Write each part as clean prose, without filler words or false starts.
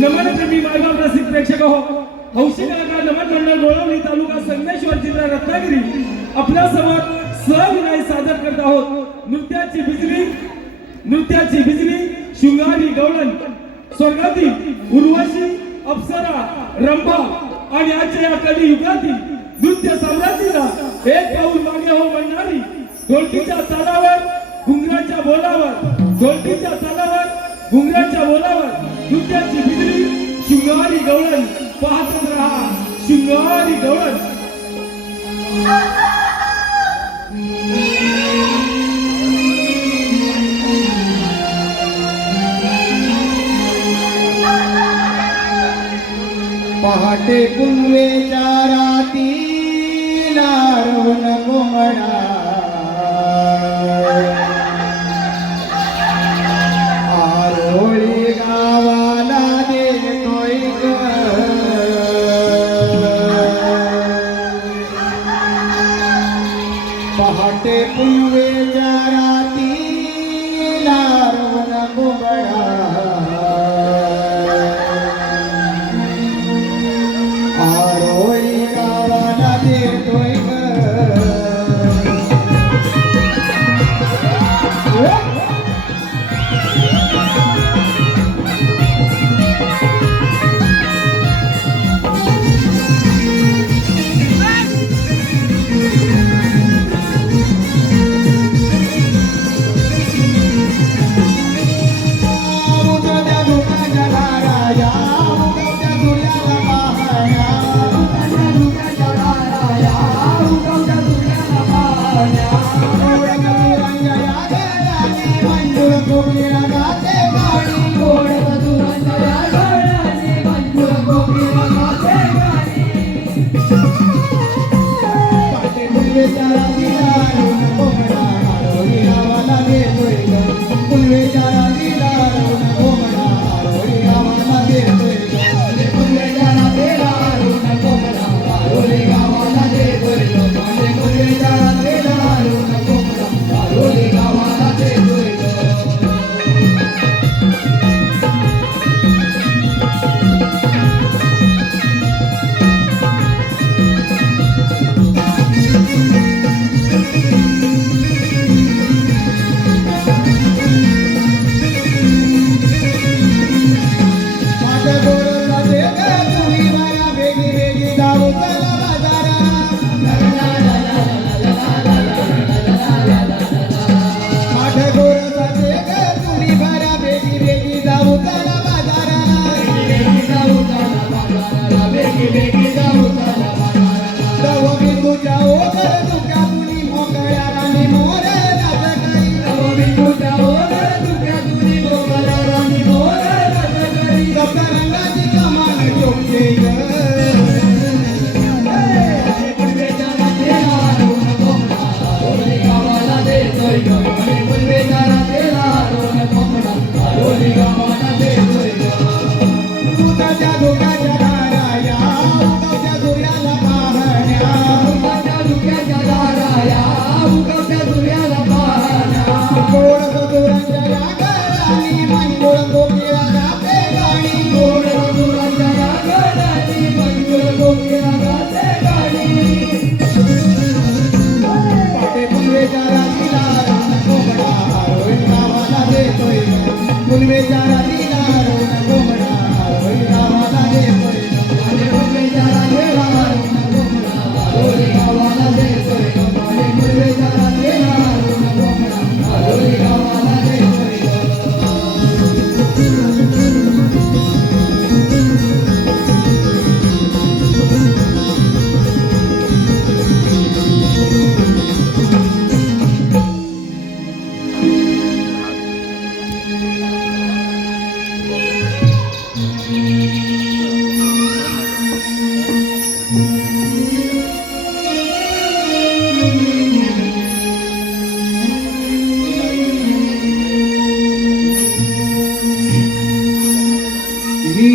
नमन प्रेमी मायबाप रसिक प्रेक्षक हो, हौशी कलाकार नमन मंडळ गोळवली तालुका संगमेश्वर जिल्हा रत्नागिरी आपल्या समोर सविनय सादर करत आहोत। नृत्याची बिजली शृंगारी गवळण स्वर्गातील उर्वशी अप्सरा रंभा आणि आजच्या या कलियुगातील नृत्य साम्राज्याला एक पाऊल मागे हो म्हणणारी ढोलकीच्या तालावर घुंगराच्या बोलावर नृत्याची बिजली शृंगारी गवळण पाहतच रहा शृंगारी गवळण। पहाटे पुनवेच्या राती लारवण कोंबडा आरोळी गावाला देतोय ग। पहाटे पुनवेच्या राती लारवण कोंबडा आरोळी गावाला देतोय ग।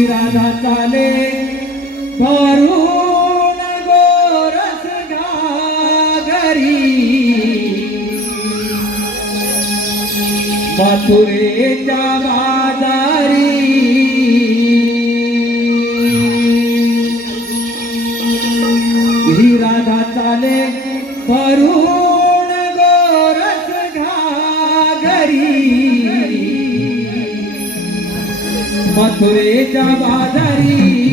राधा चाले भरून गोरस घागरी मथुरेच्या बाजारी आले भरून गोरस घागरी मथुरेच्या बाजारी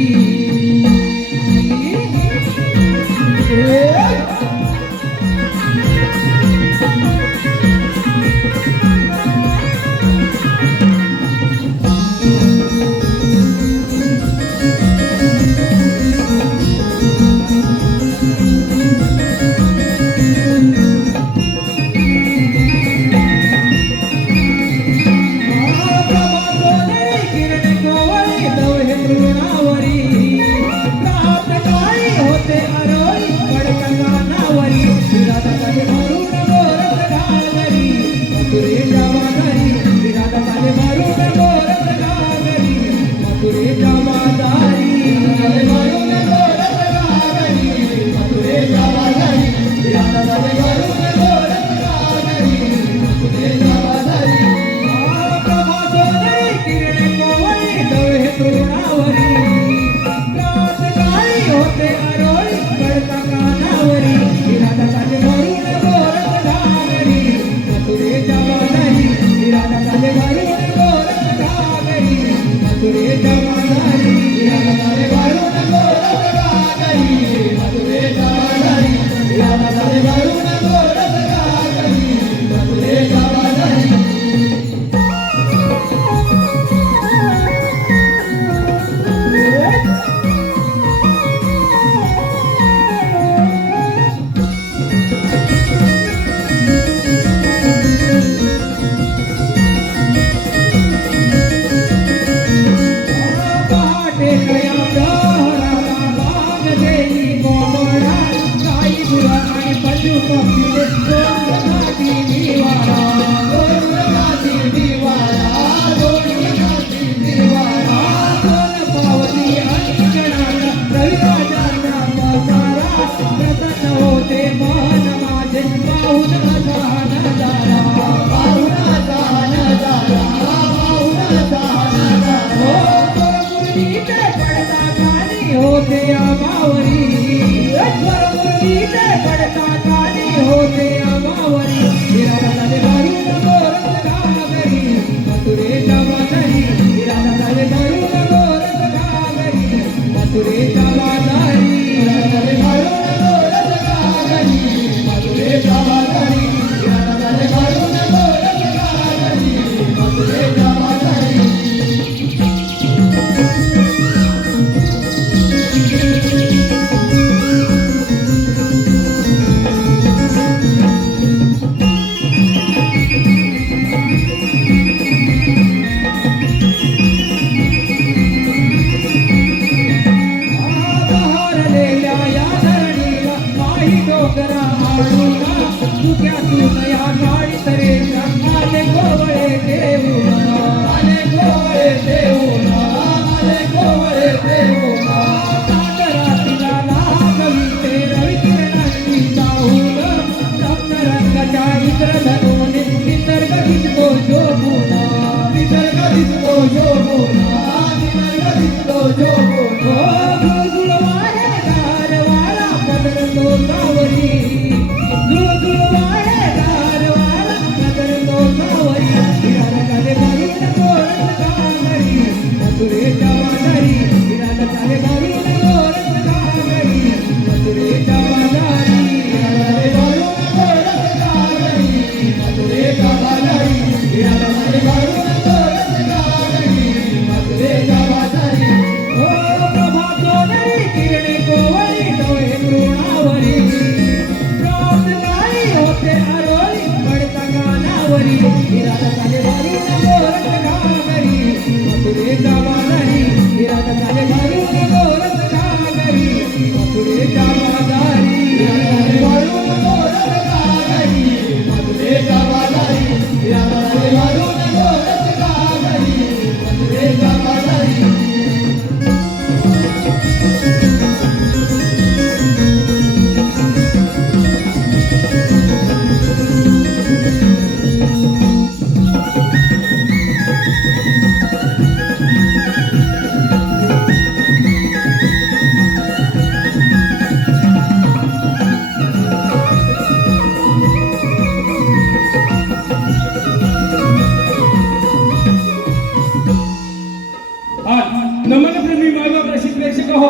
आज नमनप्रेमी मायबाप रसिक प्रेक्षक हो,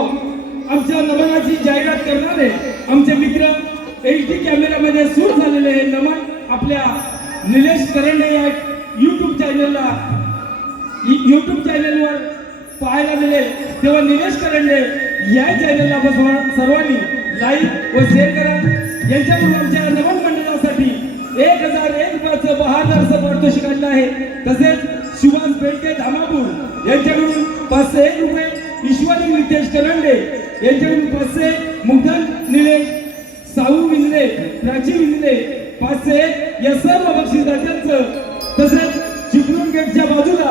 आमच्या नमनाची जाहिरात करणारे आमचे मित्र HD कॅमेरामध्ये सूट झालेले हे नमन आपल्या निलेश करंडे या YouTube चॅनलवर पाहायला मिळेल, तेव्हा निलेश करंडे या चॅनलला सर्वांनी लाईक व शेअर करा. यांच्याकडून आमच्या नमन मंडळासाठी 1001 रुपयाचं बहादरचं पारितोषिक आणलं आहे. तसेच सुभाष बेडके धामापूर यांच्याकडून 501 रुपये, ईश्वरी नितेश करंडे यांच्याकडून 500, मुग्धन निलेश, साऊ विंद्रे, प्राची विंद्रे 501 या सर्व बक्षिसदात्यांचं. तसेच चिपळूण गेटच्या बाजूला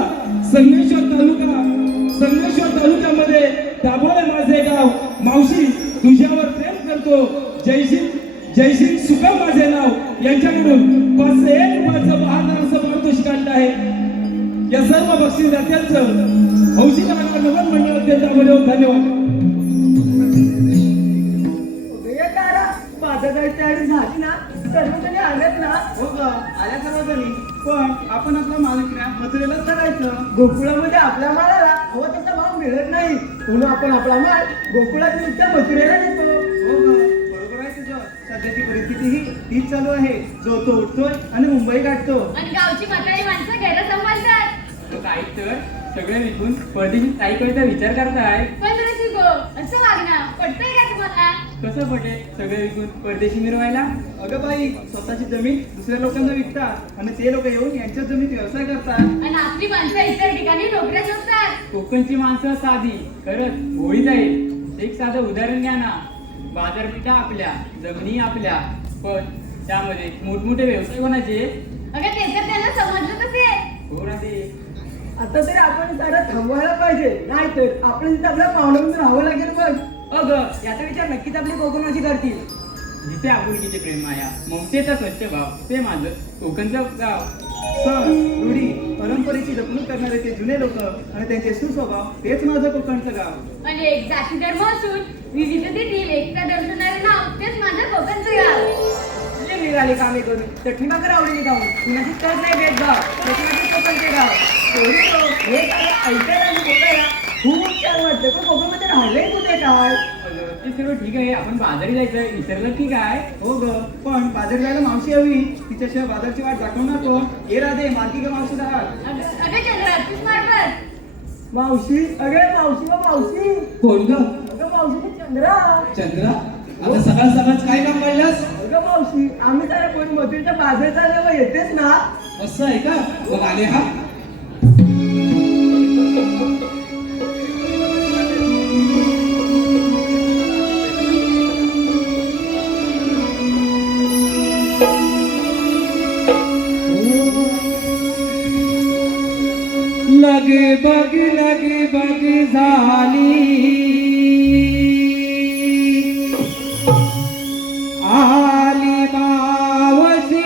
संगमेश्वर तालुक्यामध्ये दाभोळे माझे गाव, मावशी तुझ्यावर प्रेम करतो, जयसिंग सुका माझे नाव यांच्याकडून 501 रुपयाचं बहादरचं पारितोषिक आणलं आहे. या सर्व बक्षीसदात्यांचं हौशी कलाकार नमन मंडळाचे धन्यवाद. बाजारपेठ झाली ना, सर्वजणी आल्यात ना. हो ग, आल्या सर्वजणी. पण आपण आपला मालक ना मथुरेलाच करायचं. गोकुळामध्ये आपल्या मालाला हवा तसा भाव मिळत नाही, म्हणून आपण आपला माल गोकुळात नुसत्या मथुरेला नेतो. हो ग, बरोबर आहे तुझं. सध्याची परिस्थिती ही तीच चालू आहे. जो तो उठतोय आणि मुंबई गाठतो. आणि गावची म्हातारी माणसं घरं सांभाळतात. काही तर सगळे विकून परदेशी स्थायिकाचा विचार करताय. पण ऋषी गो, असं वागणं पटतंय का तुम्हाला? कसं पटेल सगळे विकून परदेशी मिरवायला? अगं बाई, स्वतःची जमीन दुसऱ्या लोकांना विकतात आणि ते लोक येऊन यांच्या जमीन व्यवसाय करतात. आणि आपली माणसं इतर ठिकाणी नोकऱ्या शोधतात. कोकणची माणसं साधी खरंच भोळी जाईल. एक साधं उदाहरण घ्या ना. बाजारपेठा आपल्या, जमिनी आपल्या, पण त्यामध्ये मोठमोठे व्यवसाय कोणाचे? अगं ते तर त्यांना समजलं कसे? हो ना ते. आता तर आपण सारं थांबवायला पाहिजे, नाहीतर आपण तिथे आपल्या पाहुण्यामध्ये राहावं लागेल. बघ अगं, याचा विचार नक्कीच आपली कोकणाची करतील. जिथे आपुलकीचे प्रेम माया, ममतेचा स्वच्छ भाव, ते माझं कोकणचं गाव. सण, रूढी, परंपरेची जपणूक करणारे ते जुने लोक आणि त्यांचे सुस्वभाव, तेच माझं कोकणचं गाव. आणि एक जाती धर्म असून विविधतेतील एकता दर्शवणारे नाव, तेच माझं कोकणचं गाव. जे निघाले कामे करून चटणी भाकर आवडीने खाऊन कुणाची तर नाही भेदभाव, कोकणाचे कोकणचे गाव. थोडी लोक हे काय ऐकायला आणि बोलायला खूप छान वाटतं, पण कोकणामध्ये राहिलंय कुठे काय? ते सर्व ठीक आहे, आपण बाजारी जायचं विसरलं की काय? हो ग, पण बाजार जायला मावशी हवी. तिच्याशिवाय बाजारची वाट दाखवणार कोण? ये राधे, मालकी ग मावशी राहत. अगं चंद्रा, तूच मारत. मावशी, अगे मावशी व मावशी. कोण ग? अगं मावशी ते चंद्रा. चंद्रा, आता सकाळ काय काम काढलंस? अगं मावशी, आम्ही सारा कोणी मथुरेच्या बाजार चालल्यावर येतेच ना. असं आहे का? मग आले हा. लगे बग झाली, आली मावशी,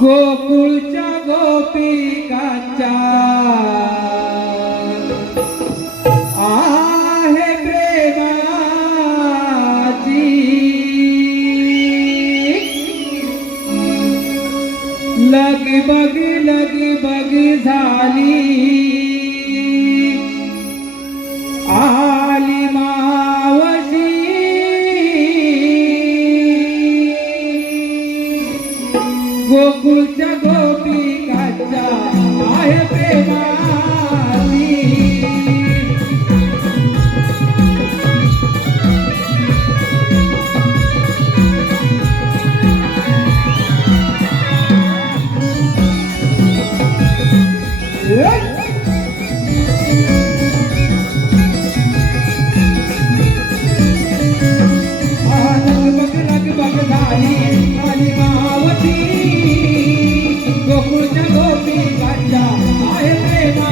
गोकुळच्या गोपिकांच्या आहे प्रेमाची. लग बग झाली, आली मावशी, गोकुळच्या गोपिकांच्या आहे प्रेमाची. लग बग झाली, आली मावशी, गोकुळच्या गोपिकांच्या आहे प्रेमा.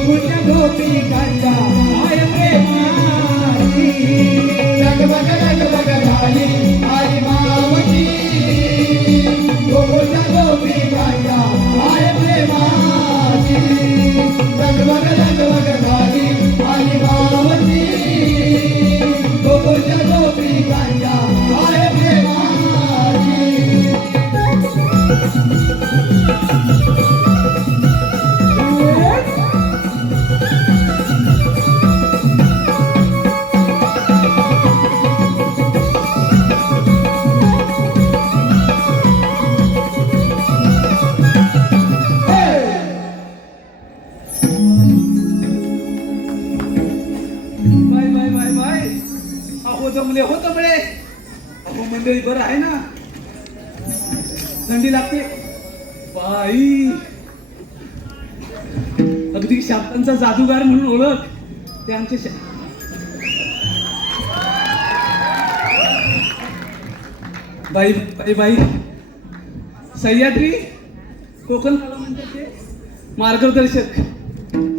गोकुळच्या गोपिकांच्या आय प्रेमाची लगबग लगबग झाली आई मावशी गोकुळच्या गोपिकांच्या आय प्रेमाची लगबग लगबग झाली आई मावशी गोकुळच्या गोपिकांच्या आय प्रेमाची बाय बाय बाय बाय अहो जमले हो जमले अहो मंडळी बरं आहे ना थंडी लागते बाई अगदी शाब्दांचा जादूगार म्हणून ओळख ते आमचे बाई बाई बाई सह्याद्री कोकण कलामंचाचे मार्गदर्शक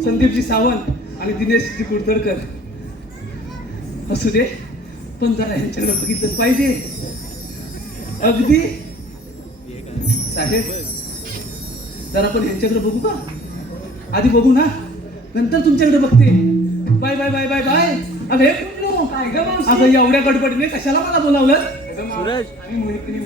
संदीपजी सावंत आणि दिनेशजी कुडतरकर असू दे पण जरा ह्यांच्याकडे बघितलंच पाहिजे अगदी साहेब जरा पण ह्यांच्याकडे बघू का आधी बघू ना नंतर तुमच्याकडे बघते bye bye bye bye bye अगं हे कुठलं? काय ग मावशी? अगं एवढ्या गडबडीने कशाला मला बोलावलं अगं मावशी, आम्ही मोहितकडे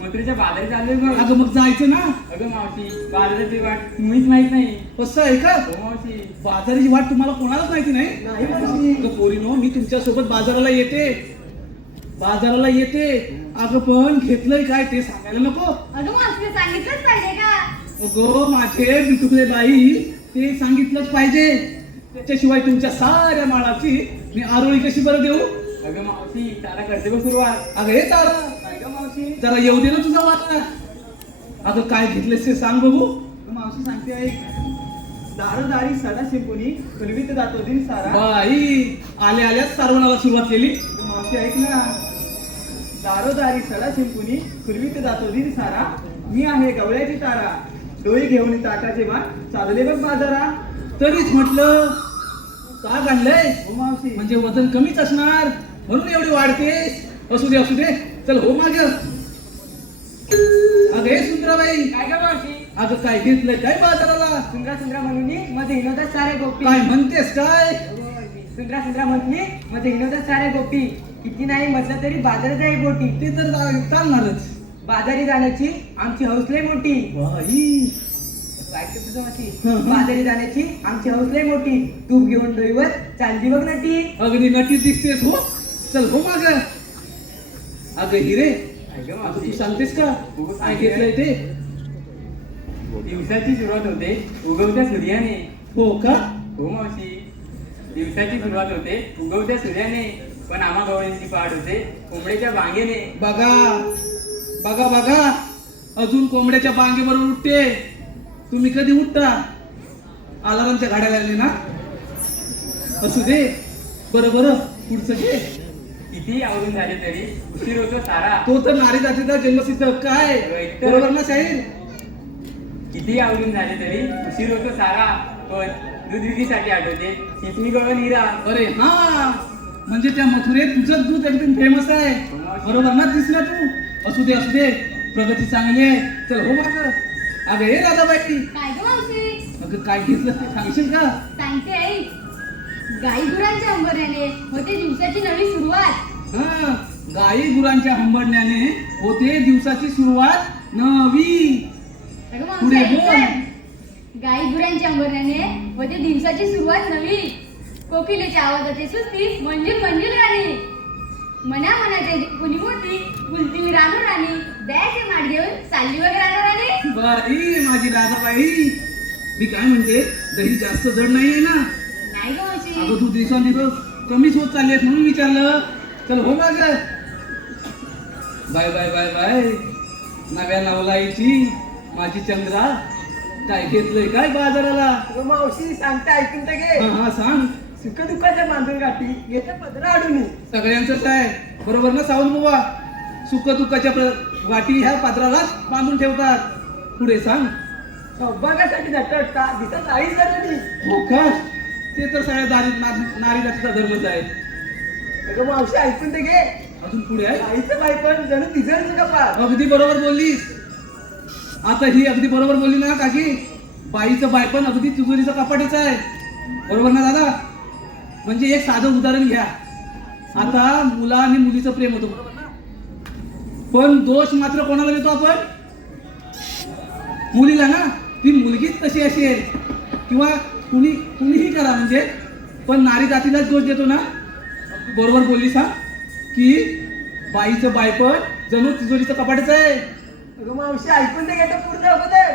मथुरेच्या बाजारी चाललोय बघ. अगं मग जायचं ना अगं मावशी बाजाराची वाट मुळीच माहित नाही. कसं आहे का हो मावशी. बाजाराची वाट तुम्हाला कोणालाच माहिती नाही नाही मावशी. अगं पोरीनो मी तुमच्या सोबत बाजाराला येते अगं पण घेतलंय काय ते सांगायला नको अगं मावशी सांगितलंच पाहिजे का अगं माझे बिटुकले बाई ते सांगितलंच पाहिजे त्याच्याशिवाय तुमच्या साऱ्या माळाची मी आरोळी कशी बरं देऊ अगं मावशी तारा करते बघ सुरुवात. अगं हे तारा काय ग मावशी? जरा येऊ दे ना तुझा वाटा अगं काय घेतलेस ते सांग बघू मावशी सांगते ऐक दारोदारी सडा शिंपुनी खुलवीत जातो दिन सारा बाई आल्या आल्याच सारवणाला सुरुवात केली मावशी ऐक ना दारोदारी सडा शिंपुनी खुलवीत जातो दिन सारा मी आहे गवळ्याची तारा डोई घेऊन ताटाचे बाट चालले बघ बाजारा तरीच म्हटलं का घाललंय हो मावशी म्हणजे वजन कमीच असणार म्हणून एवढी वाढते असू दे चल हो माग अगं हे सुंदराबाई काय ग मावशी अगं काय घेतलंय काय बाजाराला सुंदरा म्हणून मध्ये हिनवतात सारे गोपी काय म्हणतेस काय सुंदरा म्हणली मध्ये हिनवतात सारे गोपी किती नाही म्हटलं तरी बाजारात आहे बोटी ते तर चालणारच बाजारी जाण्याची आमची हौसले मोठी बाई काय ते तुझं मावशी हं. बाजारी जाण्याची आमची हौसले मोठी तूप घेऊन डोईवर चालली बघ नटी अगदी नटी दिसतेस हो चल हो माग अगं हिरे अगं अगं मावशी तू सांगतेस का हो, काय घेतलंय ते दिवसाची सुरुवात होते उगवत्या सूर्याने. हो का हो मावशी दिवसाची सुरुवात होते उगवत्या सूर्याने पण आम्हा गवळ्यांची पाठ होते कोंबड्याच्या बांगेने. बघा अजून कोंबड्याच्या बांगेबरोबर उठते तुम्ही कधी उठता अलारामच्या गाड्या लागले ना असू दे बरं पुढचं घे किती आवरून झाले तरी उशीर होतो सारा. तो तर नारी जातीचा जन्मसिद्ध काय बरोबर ना शाहीर किती आवरून झाले तरी उशीर होतो सारा पण दूध विक्रीसाठी आठवते चिचणी गवळण हिरा. अरे हा म्हणजे त्या मथुरेत तुझं दूध एकदम फेमस आहे बरोबर ना दिसला तू असू दे प्रगती चांगली आहे चल हो माग अगं हे राधाबाई काय ग मावशी अगं काय घेतलं ते सांगशील का सांगते आई गाई गुरांच्या अंबरण्याने होते दिवसाची नवी सुरुवात हा गाई गुरांच्या हंबरण्याने होते दिवसाची सुरुवात नवी अगं मावशी पुढे ऐक बोल. तर. गाई गुरांच्या अंबरण्याने होते दिवसाची सुरुवात नवी कोकिलेच्या आवाजाची सुस्ती मंजिल राणी मनाचे कुणी मोठी फुलती मी रानू राणी द्यायचे माठ घेऊन चालली वगैरे रानू राणी. बाई माझी राधाबाई मी काय म्हणते दही जास्त जड नाहीये ना नाही ग मावशी अगं तू दिवसांदिवस कमीच होत चालली आहेस म्हणून विचारलं चल हो माग बाय नव्या नवलाईची माझी चंद्रा काय घेतलंय काय बाजाराला अगं मावशी सांगते ऐकून तर घे हा सांग सुख दुःखाच्या बांधून गाठी येत्या पदरा अडून सगळ्यांचंच आहे बरोबर ना सावंत बाबा सुख दुःखाच्या वाटी ह्या पात्राला बांधून ठेवतात पुढे सांग सौभाग्यासाठी झटटता दिसत आईच कधी. हो का? ते तर सगळ्या नारी जातीचा धर्मच आहे. अगं मावशी ऐकून ते घे. अजून पुढे आहे. आईचं बाई पण जणू तिजोरीचं कपाट. अगदी बरोबर बोललीस. आता ही अगदी बरोबर बोलली ना काकी. बाईचं बायपण अगदी तिजोरीचं कपाटच आहे. बरोबर ना दादा? म्हणजे एक साधं उदाहरण घ्या. आता मुला आणि मुलीचं प्रेम होतं, बरोबर ना? पण दोष मात्र कोणाला देतो आपण? मुलीला ना. ती मुलगीच तशी असेल किंवा कुणीही करा म्हणजे, पण नारी जातीलाच दोष देतो ना. बरोबर बोललीस हा, की बाईचं बायपण जणू तिजोरीचं कपाटच आहे. अगं मावशी ऐकून ते घेतं पूर्ण अगोदर.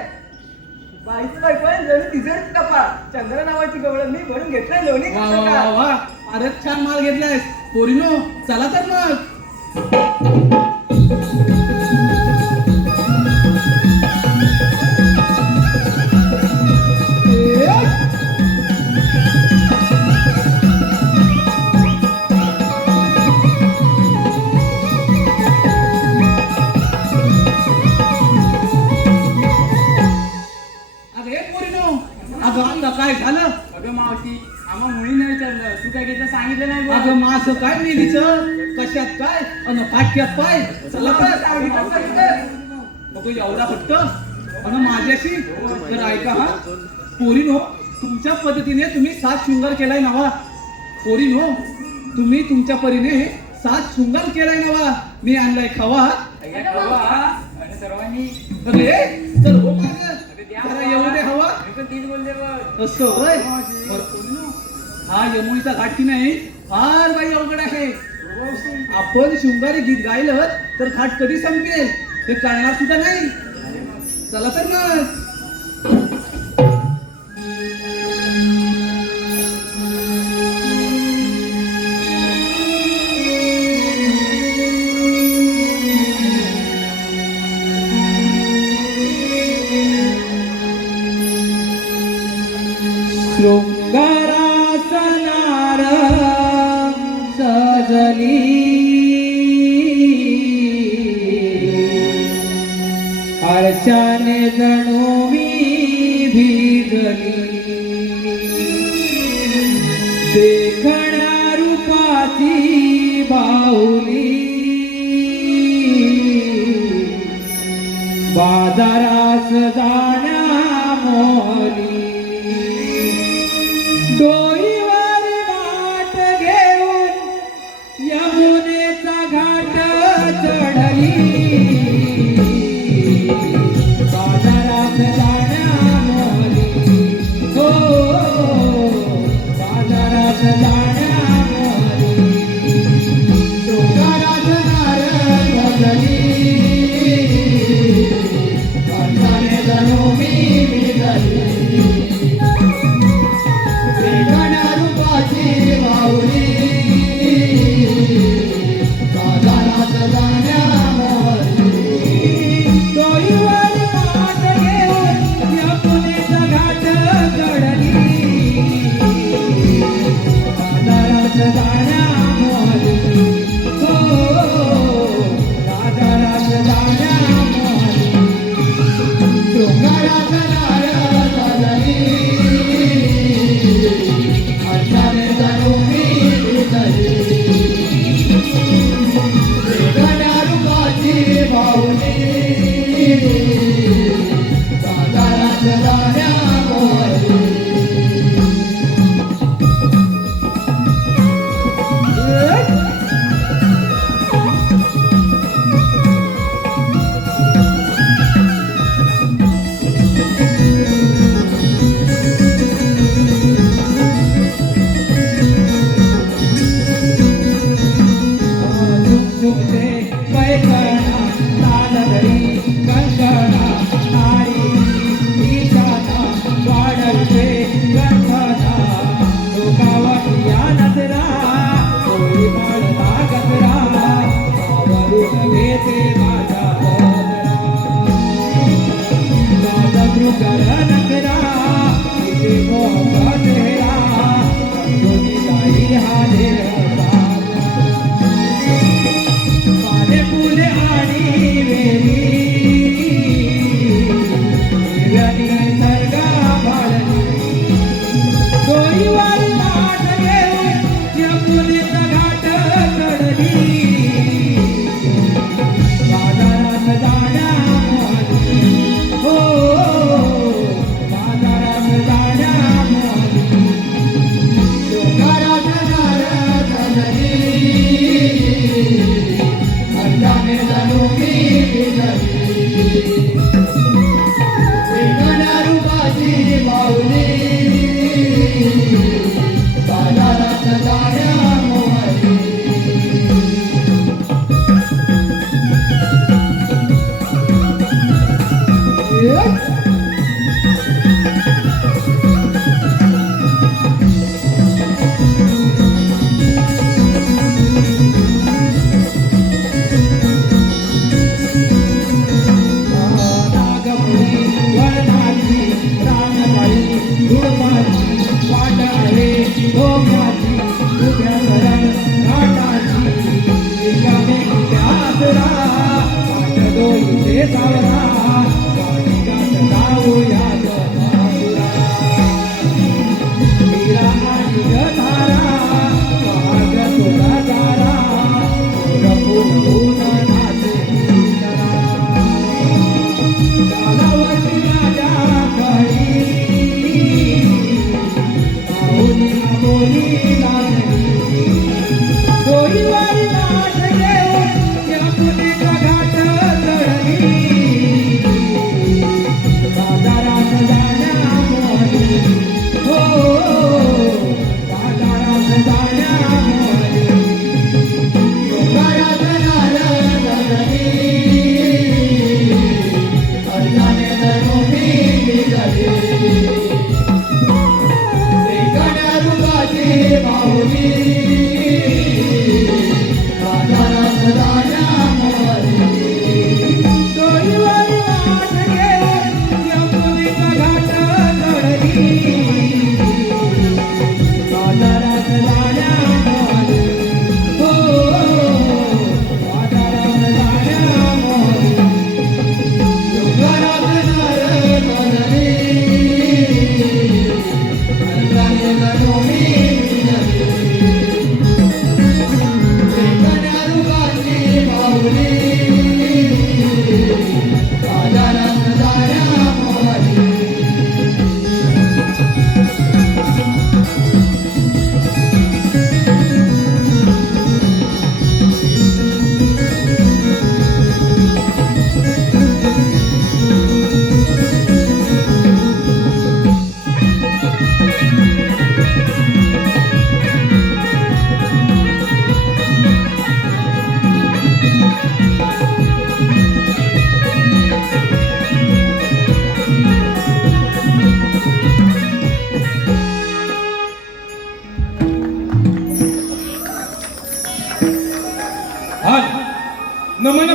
बाईचं बाई पण जणू तिजोरीचं कपाट. चंद्र नावाची गवळण मी म्हणून घेतलंय लोणी वा वा वा वा, फारच छान माल घेतलायस पोरीनो. चला तर मग. अगं हे पोरीनो, अगं आता काय झालं? अगं मावशी, आम्हा मुलीने विचारलं, तू काय घेतलं सांगितलं नाही बा. अगं माझं काय मेलीचं, कशात काय अन फाटक्यात पाय. चला तर. बघ एवढा फक्त अन माझ्याशी. तर ऐका हा पोरीनो, तुमच्या पद्धतीने तुम्ही 7 शृंगार केलाय नवा. पोरीनो, तुम्ही तुमच्या परीने 7 शृंगार केलाय नवा. मी आणलाय खावा. अगं खावा, आणि सर्वांनी अरे चल हो मागं. जरा येऊ दे हवा. मी पण तीच बोलले बघ. असं होय. बरं पोरीनो, हा यमुनीचा घाट की नाही फार बाई अवघड आहे. आपण शृंगारी गीत गायलं तर घाट कधी संपेल हे कळणार सुद्धा नाही. चला तर मग. शृंगारासनार सजली हर्षाने जणू मी भिजली. देखण्या रूपाची बाहुली बाजारास जाण्या मोहली. डोईवर वाट घेऊन यमुनेचा घाट चढली. बाजारात जाण्या मोहली. हो बाजारात जाण्या मोहली. शृंगारात नारळ भजली हर्षाने जणू मी भिजली.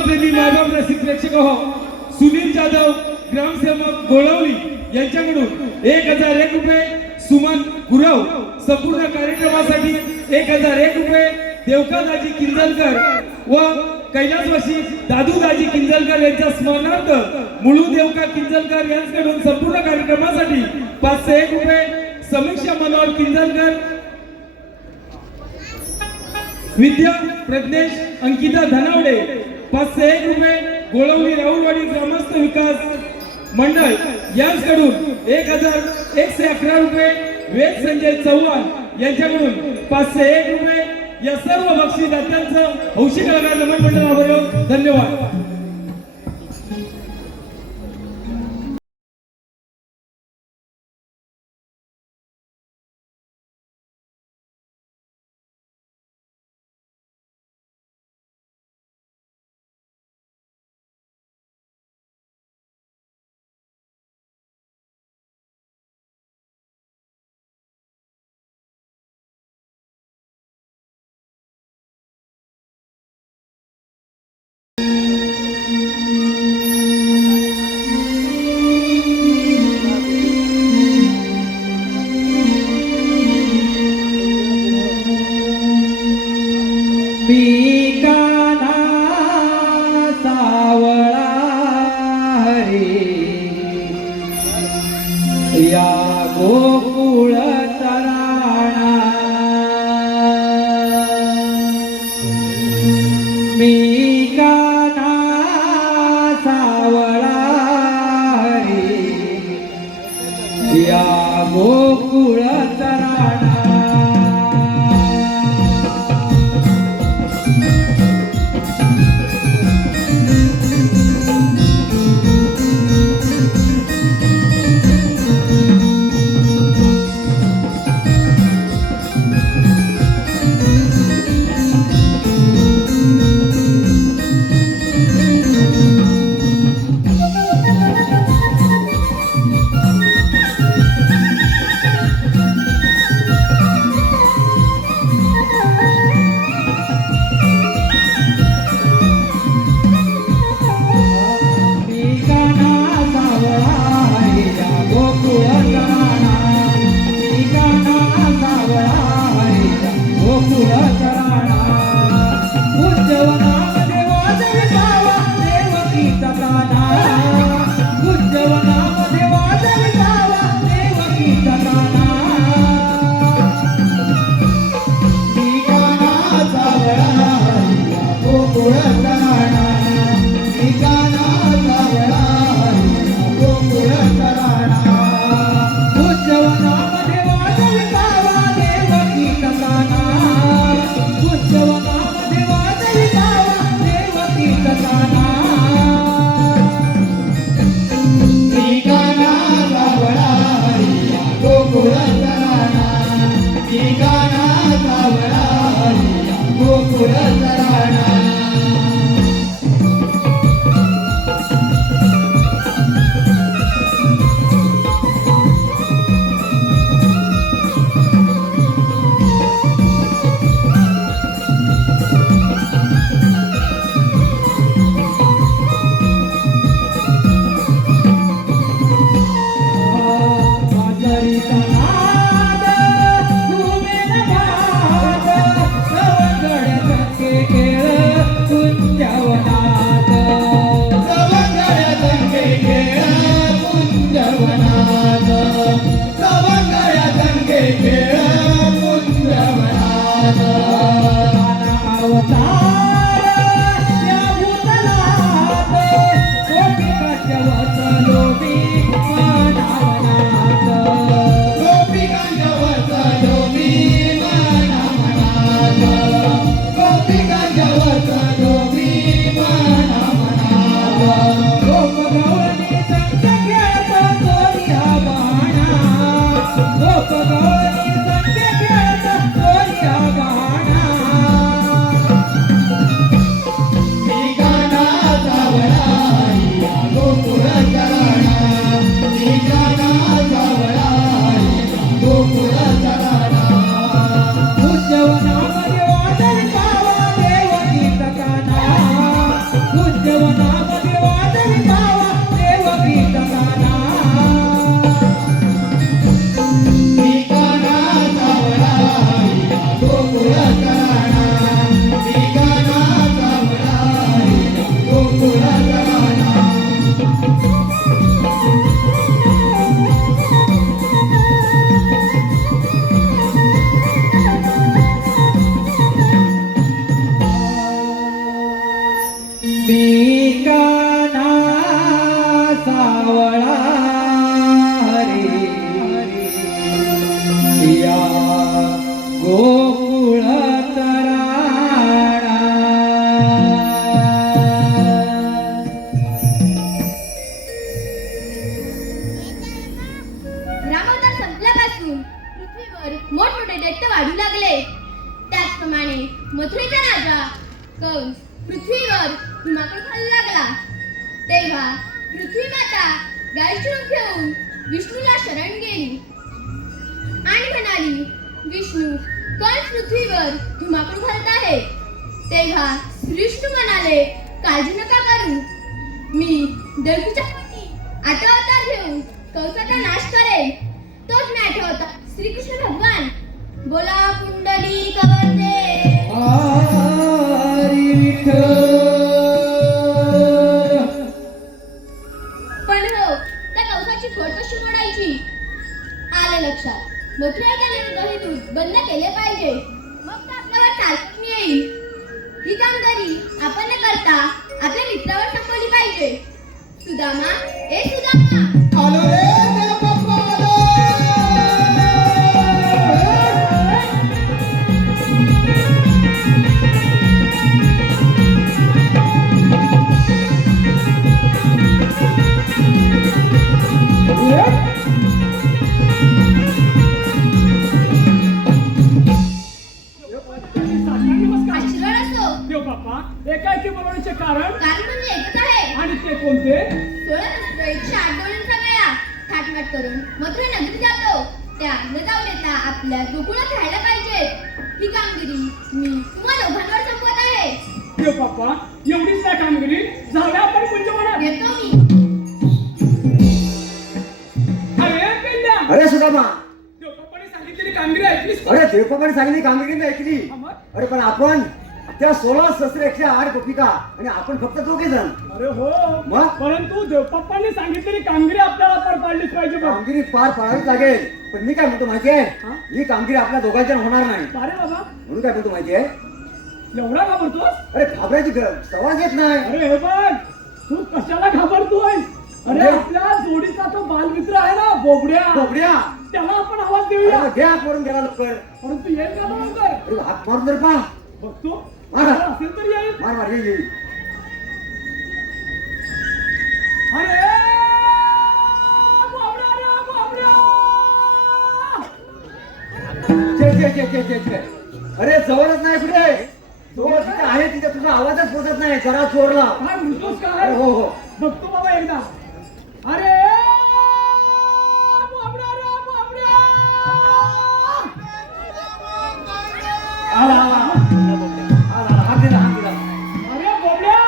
सर्वप्रेमी मायबाप रसिक प्रेक्षक हो, सुनील जाधव ग्रामसेवक गोळवली यांच्याकडून 1001 रुपये, सुमन गुरव संपूर्ण कार्यक्रमासाठी 1001 रुपये, देवकादाजी किंजलकर व कैलासवासी दादूदाजी किंजलकर यांच्या स्मरणार्थ मुळू देवका किंजलकर यांच्याकडून संपूर्ण कार्यक्रमासाठी 501 रुपये, समीक्षा मनोहर किंजलकर, विद्या प्रज्ञेश अंकिता धनावडे 501 रुपये, गोळवली राहुलवाडी ग्रामस्थ विकास मंडळ यांच्याकडून 1111 रुपये, वेद संजय चव्हाण यांच्याकडून 501 रुपये. या सर्व बक्षीसदात्यांचं हौशी कलाकार नमन मंडळावर धन्यवाद. पिकाना सावळा हरी या गोकुळ तराणा पिकाना सावळा हरी या गोकुळ तराणा तेव्हापासून पृथ्वीवर मोठमोठे दैत्य वाढू लागले. त्याचप्रमाणे मथुरेचा राजा कंस पृथ्वीवर हिमाकडे खालू लागला. तेव्हा पृथ्वी माता गायीचे रूप घेऊन विष्णूला शरण गेली आणि म्हणाली, विष्णू, कंस पृथ्वीवर धुमाकूळ घालत आहे. तेव्हा विष्णू म्हणाले, काळजी नका करू, मी देवकीच्या पोटी 8 अवतार घेऊन कंसाचा नाश करेन. तोच मी 8 अवतार श्रीकृष्ण भगवान. बोला पुंडलिक वरदे. पण हो, त्या कंसाची खोड कशी मोडायची? आले लक्षात. मथुरेत आलेले दही दूध बंद केले पाहिजे, मग तर आपल्यावर चालत येईल. ही कामगिरी आपण न करता आपल्या मित्रावर सोपवली पाहिजे. सुदामा, ए सुदामा, आलो रे मेरा पप्पा आलो. आशीर्वाद असो. देव बाप्पा, एकाएकी बोलवण्याचे कारण कारण म्हणजे एकच आहे. आणि ते कोणते? 16 नसतो 108 डोळ्यांचा वेळा थाटमाट करून मथुरा नगरी जातो. त्या न जाऊ देता आपल्या गोकुळात राहायला पाहिजे. ही कामगिरी मी तुम्हा दोघांवर सोपवत आहे. देव बाप्पा, एवढीच नाही कामगिरी, जाऊया आपण कुंजवनात. येतो मी. अरे पेंड्या, अरे सुदामा, देव बाप्पाने सांगितलेली कामगिरी ऐकलीस का? अरे देवबापाने सांगितली कामगिरी नाही ऐकली. हा मग? अरे पण आपण त्या 16 शस्त्र 108 गोपिका आणि आपण फक्त 2 जण. अरे हो, मग? परंतु देवबाप्पांनी सांगितलेली कामगिरी आपल्याला पार पाडलीच पाहिजे बघ. कामगिरी पार पाडावीच लागेल. पण मी काय म्हणतो माहितीये, हा? ही कामगिरी आपल्या दोघांच्या होणार नाही. अरे बाबा, म्हणून काय म्हणतो माहितीये, एवढा घाबरतोस? अरे घाबरायची सवाल येत नाही. अरे हे बघ, तू कशाला घाबरतोय? अरे म्हणजे? आपल्या जोडीचा तो बालमित्र आहे ना, बोबड्या, बोबड्या, त्याला आपण आवाज देऊया. अरे घ्या करून गेला लवकर. परंतु येईल का लवकर? अरे हात मारून तर पहा. बघतो, मारा. असेल तर येईल. मार मार ये ये. अरे बोबड्या रे, बोबड्या! छे. अरे जवळच नाही पुढे. जवळ तिथे आहे, तिथे तुझा आवाजच पोचत नाही. जरा चोरला. काय म्हणतोस काय? अरे हो हो. बघतो बाबा एकदा. अरे बोबड्या रे, बोबड्या! आला हात दिला. अरे बोबड्या,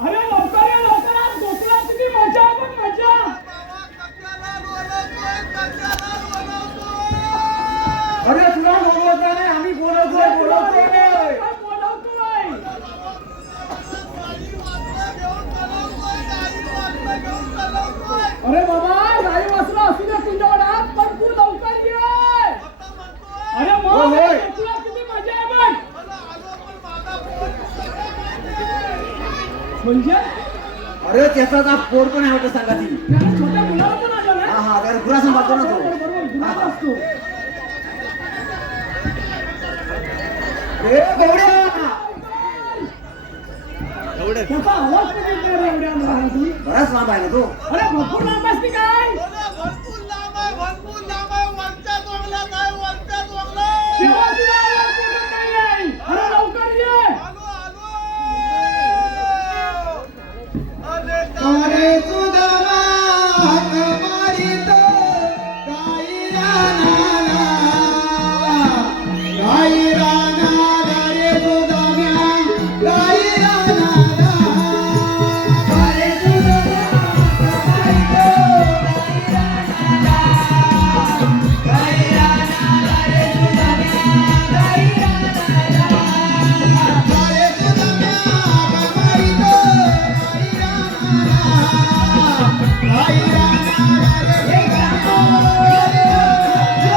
अरे लवकर ये, लवकर आज गोकुळात किती मजा आहे बघ, मजा. अरे तुला बोलवत नाही, आम्ही बोलवतोय. काय बोलावतोय? अरे बाबा, गाई वासरं असू दे तुझ्याकडे, पण तू लवकर ये. अरे मग होय. गोकुळात किती मजा आहे बघ. म्हणजे अरे त्याचा आता पोर पण आहे वाटतं सांगा ती. त्याला छोट्या मुलाला पण आलं ना? हा त्याला गुरा सांभाळतो ना बरोबर, तो. बरोबर, गुन्हा असतो. ए गौड्या, त्याचा आवाज पण येत नाही रे एवढ्या अंधारातून. बराच लांब आहे ना तो. अरे भरपूर लांब असते काय? तेव्हा तुला आवाज येत नाहीये. अरे लवकर ये. अरे सुदामा हाक मारित गाई रानाला, गाई रानाला रे सुदाम्या, गाई रानाला. अरे सुदामा हाक मारित गाई रानाला, गाई रानाला रे सुदाम्या, गाई रानाला. अरे सुदाम्या हाक मारित गाई रानाला, गाई रानाला रे सुदाम्या,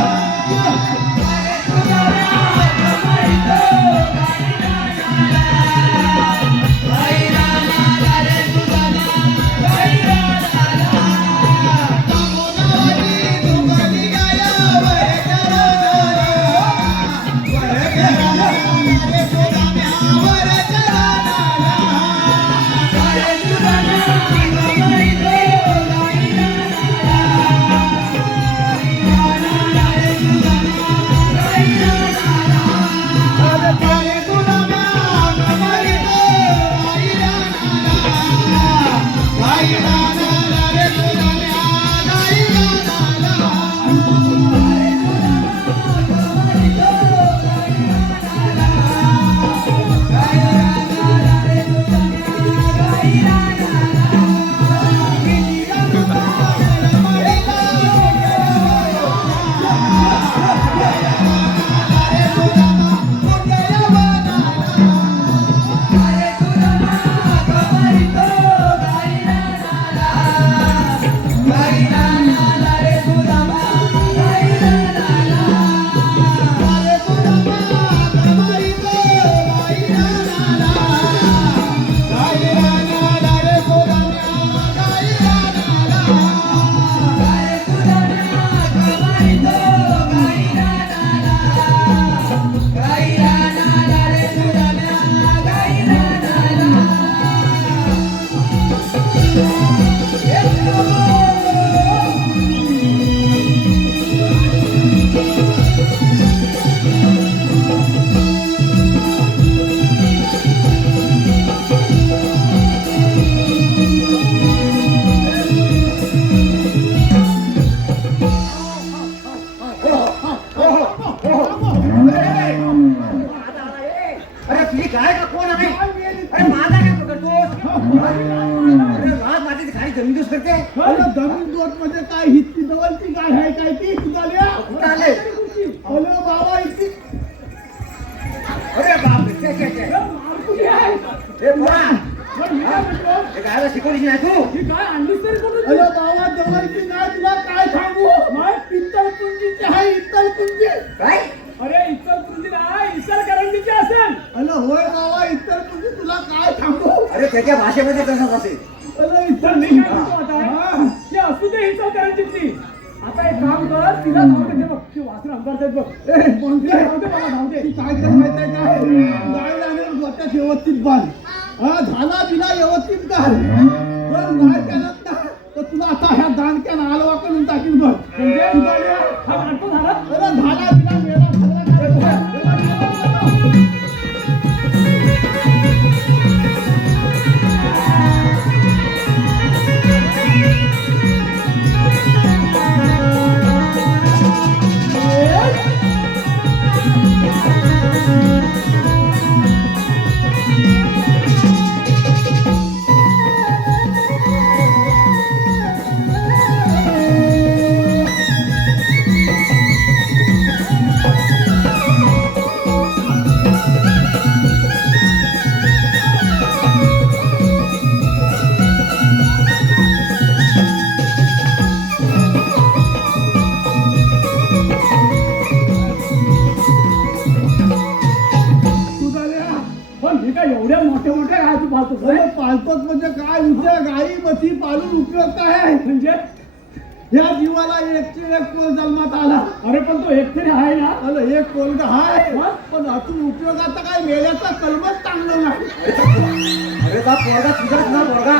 गाय का कोण आहे अरे माझा काय पकडतो अरे रात माझी खाली जमीन दिवस करते अरे जमीन दोत मध्ये काय हितकी जवळची गाय आहे काय ती कुठाल्या कुठं आले अरे बाबा इतकी अरे बाप रे छे, छे, छे. ए पोरा हे गायला शिकवलीची नाही तू ही काय आणलीस तरी कुठून अरे बाबा जवळची नाही तुला काय सांगू इतर कुंजीची आहे इतर कुंजी काय अरे इतर कुंजी नाही इतर करंजीची असेल अरे होय बाबा इतर कुंजी तुला काय सांगू अरे त्याच्या भाषेमध्ये तसंच असेल अरे इतर नाही काय म्हणतो आता ते असू दे इतर करंजीची आता एक काम कर तिला जाऊ दे बघ ती वासर अंगारतात बघ ए कोणती जाऊ दे बाबा जाऊ दे तू काय कर माहिती आहे काय गाय लागेल गोट्यात व्यवस्थित बांध झाला बिना व्यवस्थित कर जर नाही करत ना तर तुला आता ह्या दानक्यानं आलवा करून टाकीन बघ म्हणजे तुझा हा काढतो झाला अरे झाला बिना मेला सगळा पालतोच म्हणजे काय उद्या गाई मशी पालून उपयोग काय म्हणजे या जीवाला एकचे एक कोल जन्मात आला अरे पण तो एकतरी आहे ना अरे एक कोल आहे पण अजून उपयोगाचा काय मेल्याचा कलमच चांगलं नाही अरे बा पोरगा तुझाच ना पोरगा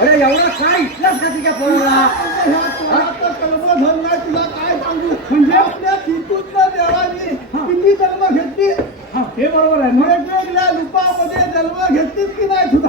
अरे एवढं काय इथलंच का तुझ्या पोराला तुला काय सांगू म्हणजे आपल्या तिथून देवानी किती जन्म घेतली हे बरोबर आहे वेगवेगळ्या रूपामध्ये जन्म घेतलीत की नाही तुझा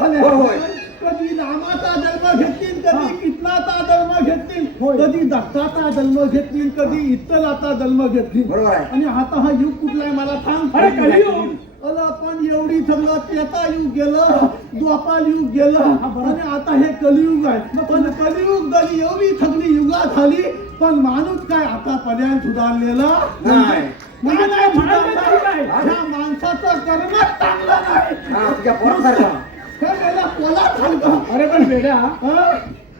कधी रामाचा जन्म घेतली कधी कृष्णाचा जन्म घेतली कधी दत्ताचा जन्म घेतली कधी इत्तलाचा जन्म घेतली बरोबर आहे आणि आता हा युग कुठला आहे मला सांग अरे कलियुग अरे पण एवढी सगळं त्रेता युग गेलं द्वापार युग गेलं आणि आता हे कलियुग आहे पण कलियुग झाली एवढी सगळी युगा झाली पण माणूस काय आतापर्यंत सुधारलेला नाही ह्या माणसाचं कर्मच चांगलं नाही तुझ्या पोरासारखा अरे पण वेड्या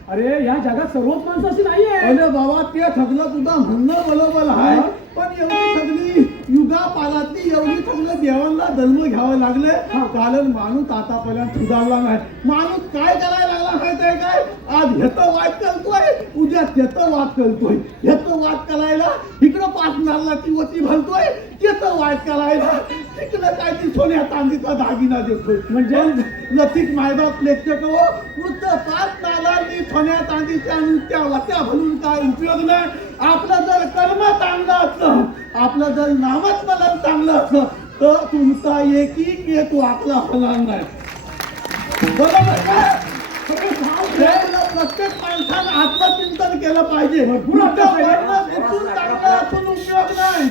अरे या जगात सर्वच माणसं अशी नाहीये अरे बाबा ते सगळं तुझं म्हणणं बरोबर आहे पण एवढी सगळी युगा पालातली एवढी सगळं देवांना जन्म घ्यावं लागले कारण माणूस आतापर्यंत सुधारला नाही माणूस काय करायला लागला माहितीये काय आज ह्याचं वाद करतोय उद्या त्याचं वाद करतोय ह्याचं वाद करायला इकडं 5 नारळाची वती भरतोय त्याचं वाद करायला तिकडं काय ती सोन्या चांदीचा दागिना देतोय म्हणजे लतिक मायबाप लेखते को नुसतं 5 नारळांनी सोन्या चांदीच्या नुसत्या वत्या भरून काय उपयोग नाही आपलं जर कर्म चांगलं असलं आपलं जर नामस्मरण चांगलं असलं तर तुमचा एकही केत वाकला होणार नाही बरोबर काय प्रत्येक माणसानं आत्मचिंतन केलं पाहिजे चांगलं असून उपयोग नाही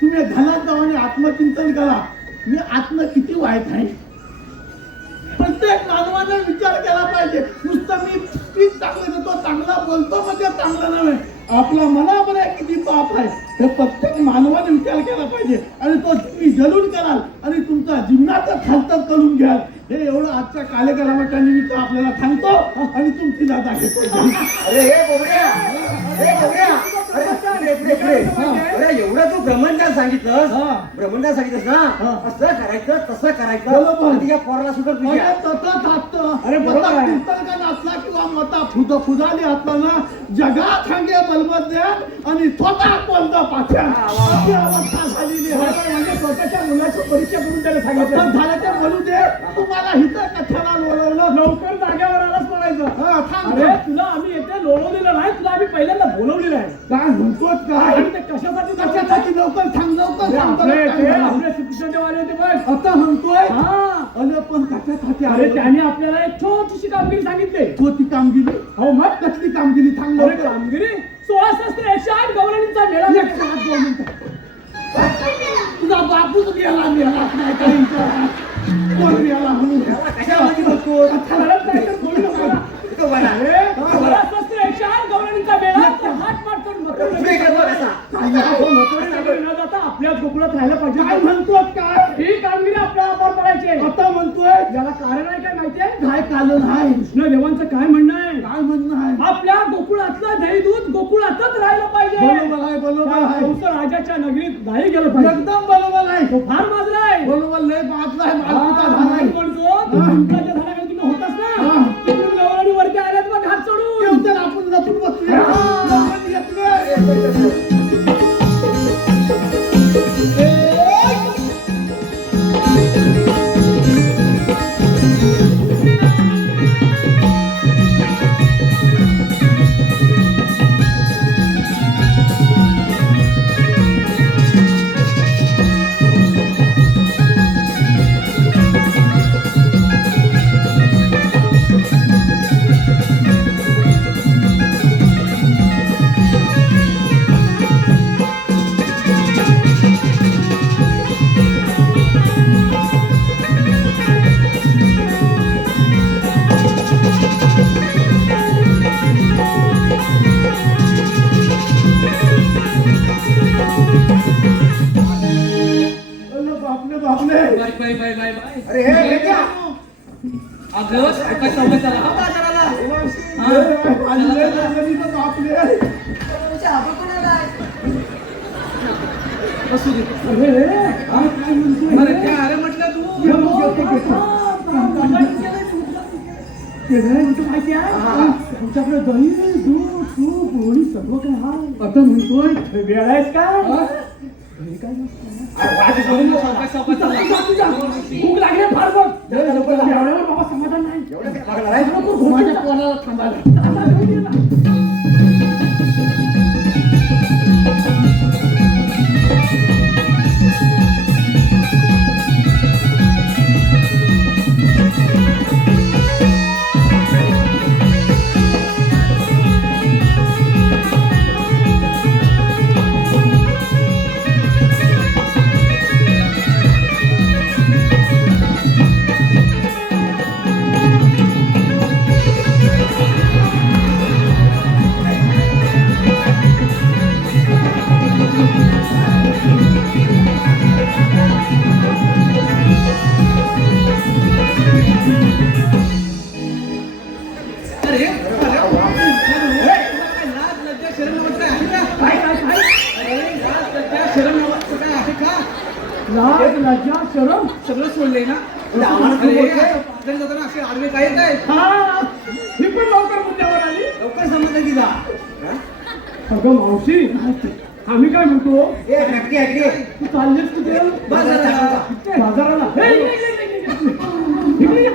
तुम्ही घरात जाऊ आणि आत्मचिंतन करा मी आत्म किती वाईट आहे प्रत्येक मानवाने विचार केला पाहिजे नुसतं मी स्पीच चांगलं देतो चांगला बोलतो म्हणजे चांगलं नव्हे आपल्या मनामध्ये किती पाप आहे हे प्रत्येक मानवाने विचार केला पाहिजे आणि तो तुम्ही जरूर कराल आणि तुमचा जीवनाचा खालतर करून घ्याल हे एवढं आजच्या कार्यक्रमाच्या निमित्त आपल्याला सांगतो आणि तुमची दादा घेतो अरे हे बोबड्या हे बोबड्या अरे एवढं तू ब्रह्मज्ञान सांगितलंस ना असं करायचं तसं करायचं तुझ्या पोराला सुद्धा तुझ्या तसंच असतं अरे कीर्तन असला किंवा मता फुजाली असला ना जगात सांगे बलबद्यान आणि स्वतः बोलता पाठ्या अशी अवस्था झालेली आहे म्हणजे स्वतःच्या मुलाची परीक्षा करून त्याला सांगितलं झालं ते बोलू दे तुम्हाला हिथं कशाला लोळवलं लवकर जागेवर आलाच म्हणायचं अरे तुला आम्ही येथे लोळवलेलं नाही तुला आम्ही पहिल्यांदा बोलवलेलं आहे काय म्हणतोच काय कशासाठी लवकर सांग आता म्हणतोय अरे पण अरे त्याने आपल्याला एक छोटीशी कामगिरी सांगितली. छोटी कामगिरी? हो मग कसली कामगिरी सांगणार? अरे कामगिरी 16 शस्त्र 108 गवळणींचा मेळा. तुझा बापूच गेला नाही काही कोण गेला म्हणून कशामध्ये बघतो खरंच नाही तर बोलू नका. अरे 16 शस्त्र 108 गवळणींचा मेळा तो हात मार करून पुढे गेला कसा? न जाता आपल्या गोकुळात राहायला पाहिजे. काय म्हणतो काय ही कामगिरी आपल्याला पार पडायची. आता म्हणतोय ज्याला कारण आहे काय माहितीये काय कारण आहे? कृष्णदेवांचं काय म्हणणं आहे? काय म्हणणं आहे? आपल्या गोकुळातलं दही दूध गोकुळातच राहिलं पाहिजे. बरोबर आहे बरोबर आहे. कंस राजाच्या नगरीत नाही गेलं पाहिजे. एकदम बरोबर आहे. तो फार माजलाय. बरोबर लय माजलाय. मालकीचा झालाय. म्हणतो तुमच्या झाडाकडे तुम्ही होतास ना तिकडून गवळणी वरती आल्यात मग घाट चढून तर आपण लपून बसले. Bye bye bye bye. अरे हे बेटा अगं काय चाललंय चला हा बाजाराला. तुमच्या आबा कोणाला आहे? बसू दे. अरे काय अरे म्हटलं तू तुमच्याकडे दही दूध तूप लोणी सर्व काय हा आता म्हणतोय वेळ आहेस का? भूक लागली फार बघ. एवढ्यावर बाबा समाधान नाही. लागणार आहे माझ्या पोराला थांबायला. अरे लाज लज्जा शरम नावाचं काय आहे का? अरे लाज लज्जा शरम नावाचं काय आहे का? लाज लज्जा शरम सगळं सोडले ना. अरे बाजारात जाताना असे आडवे काय येत आहेत? हा ही पण लवकर मुद्द्यावर आली. लवकर समजलं तिला अगं मावशी आम्ही काय म्हणतो ए नक्की ऐकली तू चाललीस कुठे? बाजाराला. हे, इकडे ये.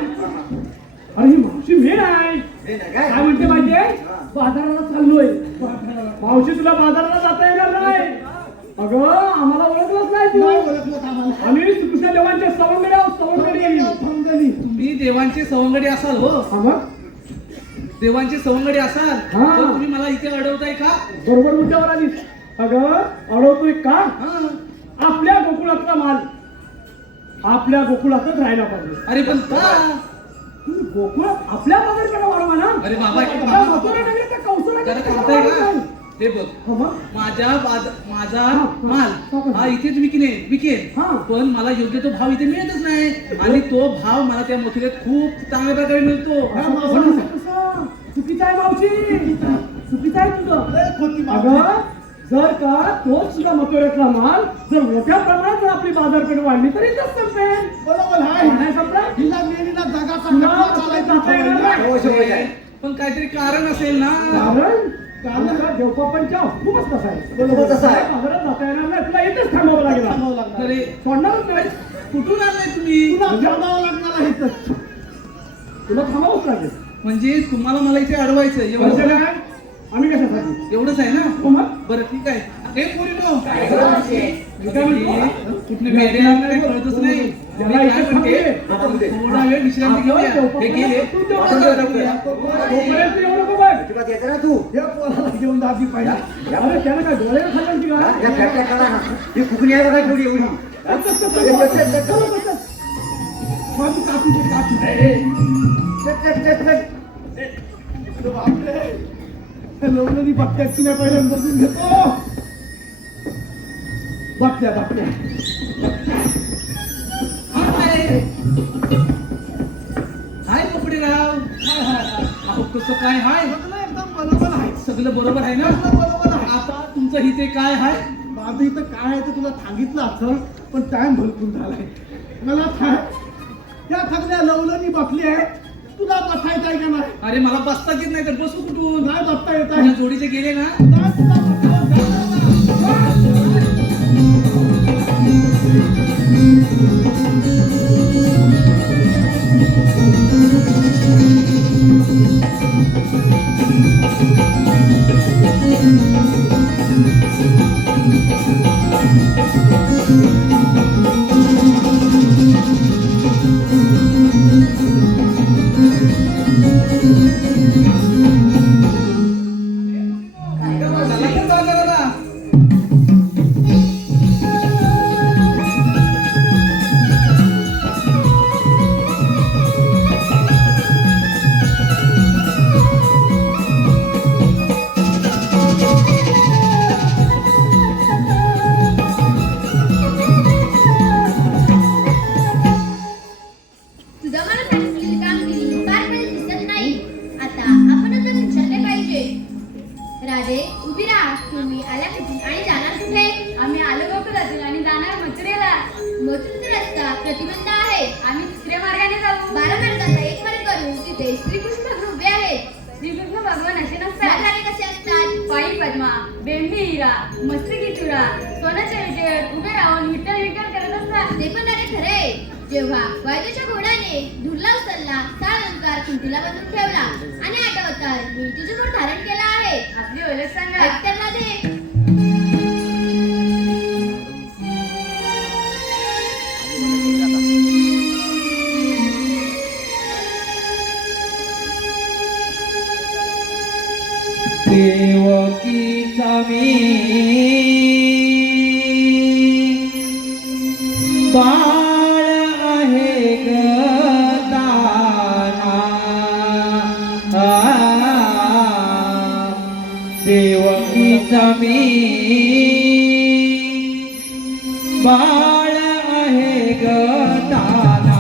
अरे ही मावशी मेन आहे. काय म्हणते माहितीये बाजाराला चाललोय. मावशी तुला बाजाराला जाता येणार नाही. अगं आम्हाला ओळखलंच नाही तू. आम्ही श्रीकृष्ण देवांचे सवंगडी आहोत. सवंगडी तुम्ही देवांचे सवंगडी असाल हो. मग देवांचे सवंगडी असाल हा. पण तुम्ही मला इथे अडवताय का? बरोबर मुद्द्यावर आलीस. अगं अडवतोय का? हा. आपल्या गोकुळातला माल आपल्या गोकुळातच राहायला पाहिजे. अरे पण का? गोकुळ आपल्या बाजारकडे वाढवा ना. अरे बाबा, आता मथुरा नगरी तर कौशल्या जरा नगरीत थांबताय का? वाढवा. हे बघ हो मग. माझा हा. माल हा इथेच विकेन हा. पण मला योग्य तो भाव इथे मिळतच नाही आणि तो भाव मला त्या मथुरेत खूप चांगल्या प्रकारे मिळतो. असं कसं? चुकीचं आहे मावशी. चुकीचं आहे तुझं. अगं जर का तोच सुद्धा मथुरेतला माल जर मोठ्या प्रमाणात जर आपली बाजारपेठ वाढली तर इथंच संपेल. बरोबर आहे. संपला हिला मेरीला जाता येणार नाही. हो शोभा आहे पण काहीतरी कारण असेल ना. कारण देवपापांच्या खूपच तसा आहे. बरोबर तसा आहे. बाजारात जाता येणार नाही. तुला इथेच थांबावं लागेल. अरे सोडणारच नाही. कुठून आणलाय तुम्ही? तुला थांबावं लागणार आहे इथंच. तुला थांबावंच लागेल. म्हणजे तुम्हाला मला इथे अडवायचं म्हणजे एवढं काय? आम्ही कशासाठी? एवढंच आहे ना. हो मग. बरं ठीक आहे. हे पोरीनो मी काय म्हणतो? कुठले वेडे आहेत काय कळतच नाही. मी काय म्हणते थोडा वेळ विश्रांती घेऊया हे गेले तोपर्यंत येऊ नको बघ. अजिबात येते ना तू हे पोराला घेऊन दाबी पाहिजे अरे त्यानं काय डोळे खाल्लं हा, का या फॅक्टऱ्या काढा ना ही फुकणी आहे बघा एवढी एवढी माझी काकूची काकू चल, चल, चल, चल. बापरे लवणी बाटल्याची नाही पहिल्यांदा बसून घेतो बाटल्या बाटल्या हाय पोपडीराव अहो कसं काय हाय सगळं एकदम बरोबर आहे सगळं बरोबर आहे ना सगळं बरोबर आहे आता तुमचं हिते काय हाय माझं इथं काय आहे ते तुला सांगितलं असं पण टाइम भरपूर झालाय मला त्या सगळ्या लवलनी बसली आहे तुला बसायचं आहे का नाही अरे मला बसता येत नाही तर बसू कुठून नाही बसता येत तुझ्या आहे जोडीचे गेले ना नाही तुला बसायचं चला तर बाजाराला. तुझा मला सांगितलेली कामगिरी फार वेळ दिसत नाही आता आपणच जर विचारले पाहिजे राधे उभी राहा तुम्ही आल्या कुठून आणि जाणार कुठे आम्ही आलो गोकुळातून आणि जाणार मथुरेला मथुरेचा रस्ता प्रतिबंध आहे आम्ही दुसऱ्या मार्गाने जाऊ 12 मार्गाचा एक मार्ग करू तिथे श्रीकृष्ण भगवान उभे आहेत श्रीकृष्ण भगवान असे नसतात मार्गाने कसे असतात पायी पद्मा बेंबी हिरा मस्तकी चुरा सोन्याच्या विटेवर उभे राहून विठ्ठल विठ्ठल करत असतात ते पण अरे खरे जेव्हा वायदेच्या घोड्याने धुरला उचलला त्या अलंकार कुंतीला बांधून ठेवला आणि आठवतात मी तुझे गोड धारण केला आहे आपली ओळख सांगा ऐकताना दे देवकीचा मी बाळ आहे गदाना देवकीचा मी बाळ आहे गदाना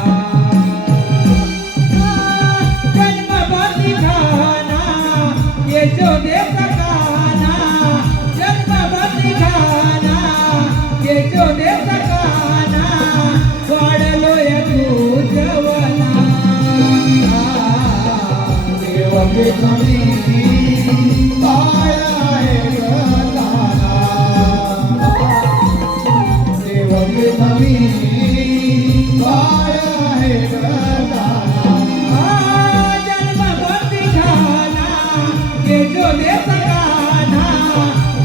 जन्मभूती खाना यशोदेचा गाना जन्मभूती खाना यशोदेचा गाना वाढलोय तुझवना देवकीचा मी बाळ आहे गदाना देवकीचा मी बाळ आहे गदाना जन्मभूती खाना यशोदेचा गाना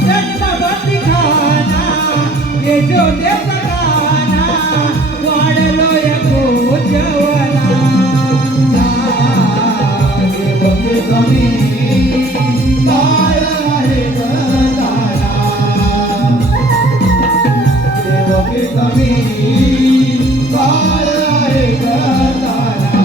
जन्मभूती खाना यशोदेचा गाना वाढलोय तुझवना देवकीचा मी बाळ आहे गदाना देवकीचा मी बाळ आहे गदाना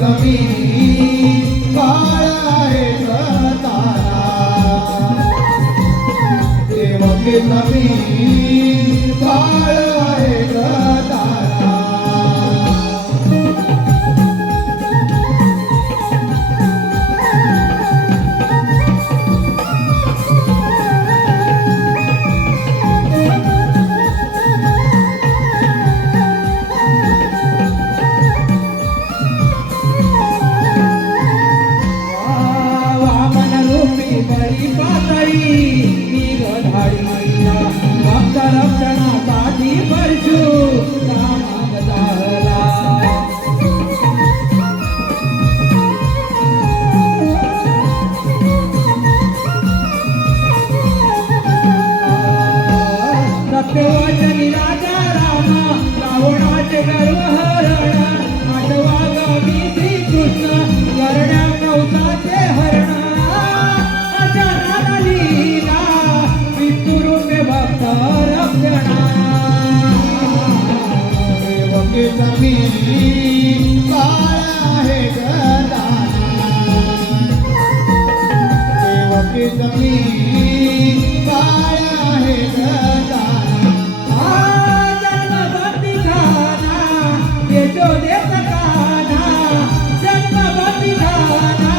कमी काळ आहे तारा देवकी कमी काळ आहे तारा रक्षणासाठी परशुराम अवतारला सत्यवचनी राजा राम रावणाचे गर्वहरण आठवागामी श्रीकृष्ण करण्या कौसाचे हरण अचानक लीला विष्णुरूपे भक्त रक्षणा देवकी कमी काळ आहे गदाना देवकी कमी काळ आहे गदाना जन्मभक्ती खाना यशोदेव काना जन्मभक्ती खाना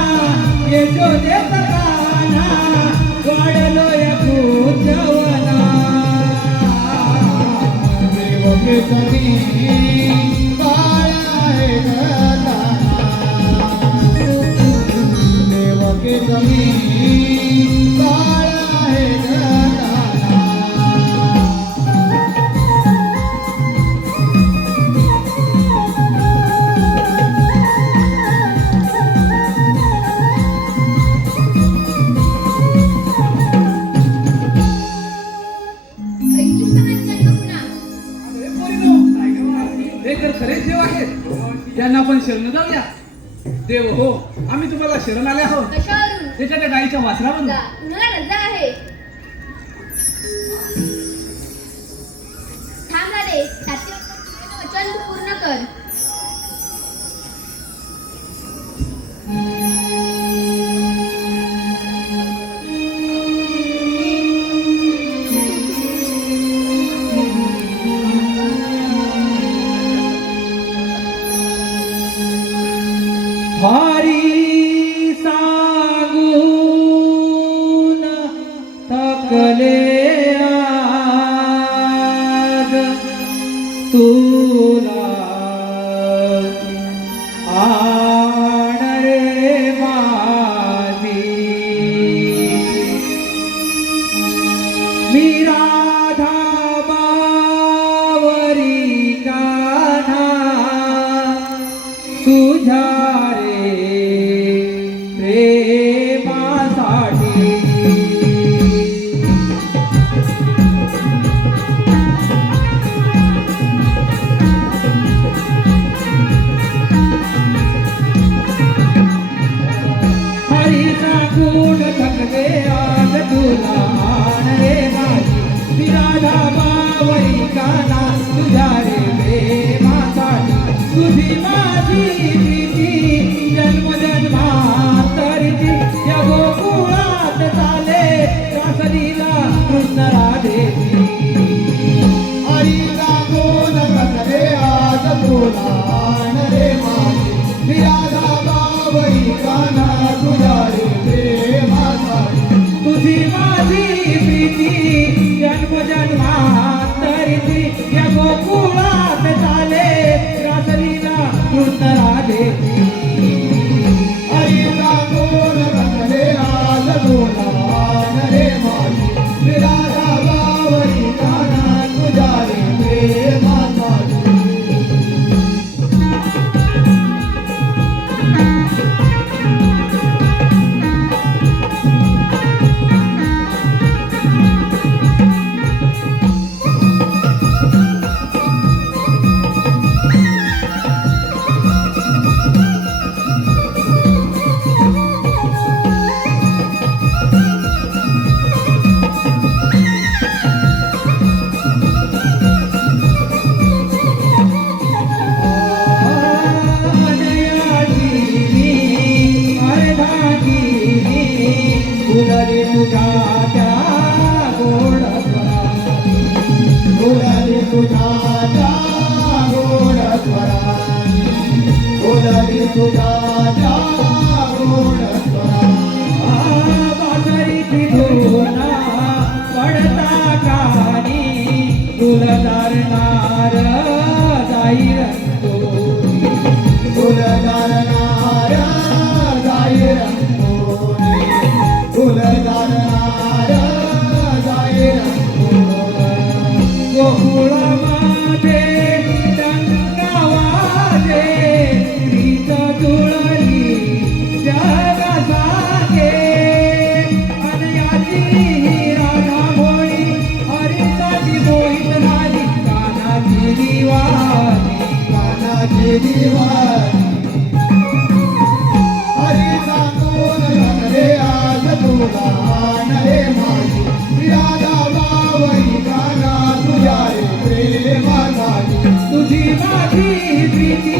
यशोदेव काना वाढलो यशोजवना देवकी कमी काळ आहे गदाना देवकी कमी काळ आहे गदाना हे तर खरेच देव आहेत यांना पण शरण जाऊया देव हो आम्ही तुम्हाला शरण आले आहोत कशावरून त्याच्या त्या गाईच्या वासरावरून जा, तुम्हाला रजा आहे थांब रे सातव्या वचन तू पूर्ण कर हरी सांगून थकले आज तुला आण रे माझी मी राधा बावरी कान्हा तुझ्या प्रेमासाठी हरीचा गुण थकवे आज तुला आण रे माझी मी राधा बावरी काना तुझ्या रे प्रेमासाठी तुझी माझी प्रीती जन्मजन्मांतरीची या गोकुळात चाले रासलीला कृष्ण राधेची हरीचा गुण थकवे आज तुला आण रे माझी मी राधा बावरी काना तुझ्या रे प्रेमासाठी तुझी माझी प्रीती जन्मजन्मांतरीची या बोलली तुझ्या गोड स्वरा बाजारीची धुना पडता कानी फुलदार नार जाई रंगोळी फुलदार नार जाई रंगोळी फुलदार नार जाई रंगोळी गोकुळामध्ये टंका वाजे रीत जुळली जगासागे आणि याची ही राधा भोळी हरीसाठी मोहित झाली कानाची दिवाणी कानाची दिवाणी हरी सांगून रंगले आज तुला नरे माझी राधा बावरी काना तुझ्या रे प्रेमासाठी तुझी माझी प्रीती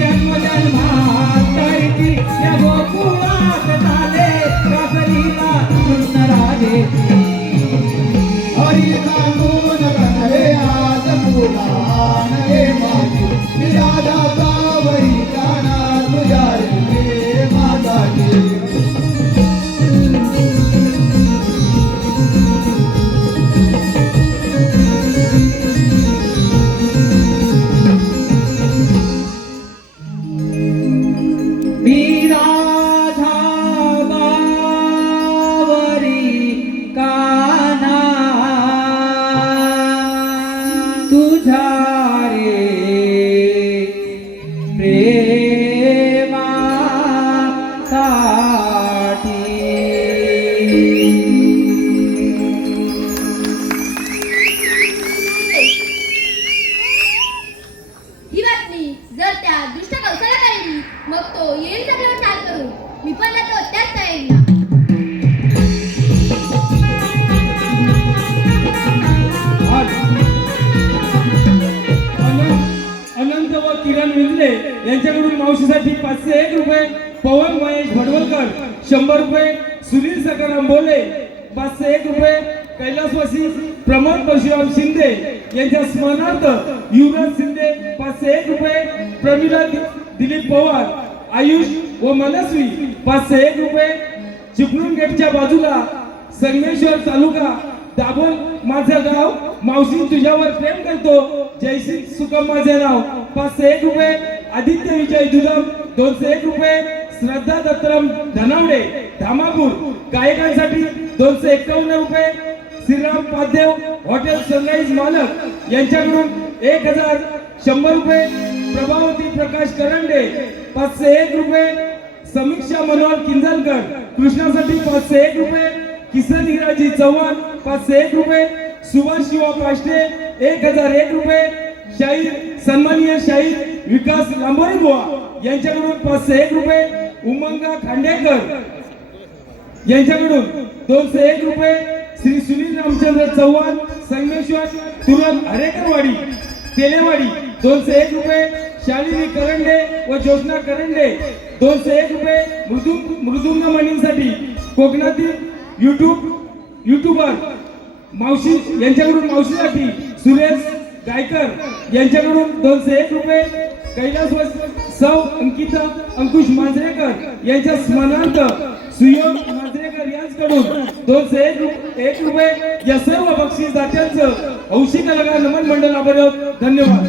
जन्मजन्मांतरची या गोकुळात झाले रासलीला कृष्ण राधेची हरी सांगून रंगले आज तुला नरे माझी राधा बावरी काना तुझ्या रे प्रेमासाठी मी राधा बावरी काना तुझ्या रे ही बातमी जर त्या दुष्ट कवसाला कळली मग तो येईल सगळ्यावर चाल करू मी पण तो त्याच तयारी ना अनंत व किरण विंजले यांच्याकडून मावशीसाठी 501 रुपये पवन महेश भडवलकर 100 रुपये सुनील सकाराम बोले 501 रुपये कैलासवासी प्रमोद परशुराम शिंदे यांच्या स्मरणार्थ युवराज शिंदे 501 रुपये प्रमिला दिलीप पवार आयुष व मनस्वी 501 रुपये चिपळूण गेटच्या बाजूला संगमेश्वर तालुका दाभोळ माझं गाव मावशी तुझ्यावर प्रेम करतो जयसिंग सुकम माझे नाव 501 रुपये आदित्य विजय दुदम 201 रुपये श्रद्धा दत्तराम धनावडे धामापूर गायकांसाठी 251 रुपये श्रीराम पादेव हॉटेल सनराईज मालक यांच्याकडून 1100 रुपये प्रभावती प्रकाश करंडे 501 रुपये समीक्षा मनोहर किंजलकर कृष्णासाठी 501 रुपये किसन हिराजी चव्हाण 501 रुपये सुभाष शिवा पाष्टे 1001 रुपये शाहीर सन्माननीय शाहीर विकास लांबोरे बुवा यांच्याकडून 501 रुपये उमंगा खांडेकर यांच्याकडून 201 रुपये श्री सुनील रामचंद्र चव्हाण संगमेश्वर तुरंत हरेकरवाडी तेलेवाडी 201 रुपये शालिनी करंडे व ज्योत्ना करंडे 201 रुपये मृदुंग मणींसाठी कोकणातील युट्यूबर मावशी यांच्याकडून मावशीसाठी सुरेश गायकर यांच्याकडून 201 रुपये कैलासवासी सौ अंकिता अंकुश मांजरेकर यांच्या स्मरणार्थ सुयोग मांजरेकर यांच्याकडून 201 रुपये या सर्व बक्षीस दात्यांचं हौशी कलाकार नमन मंडळ आभारी आहोत. धन्यवाद.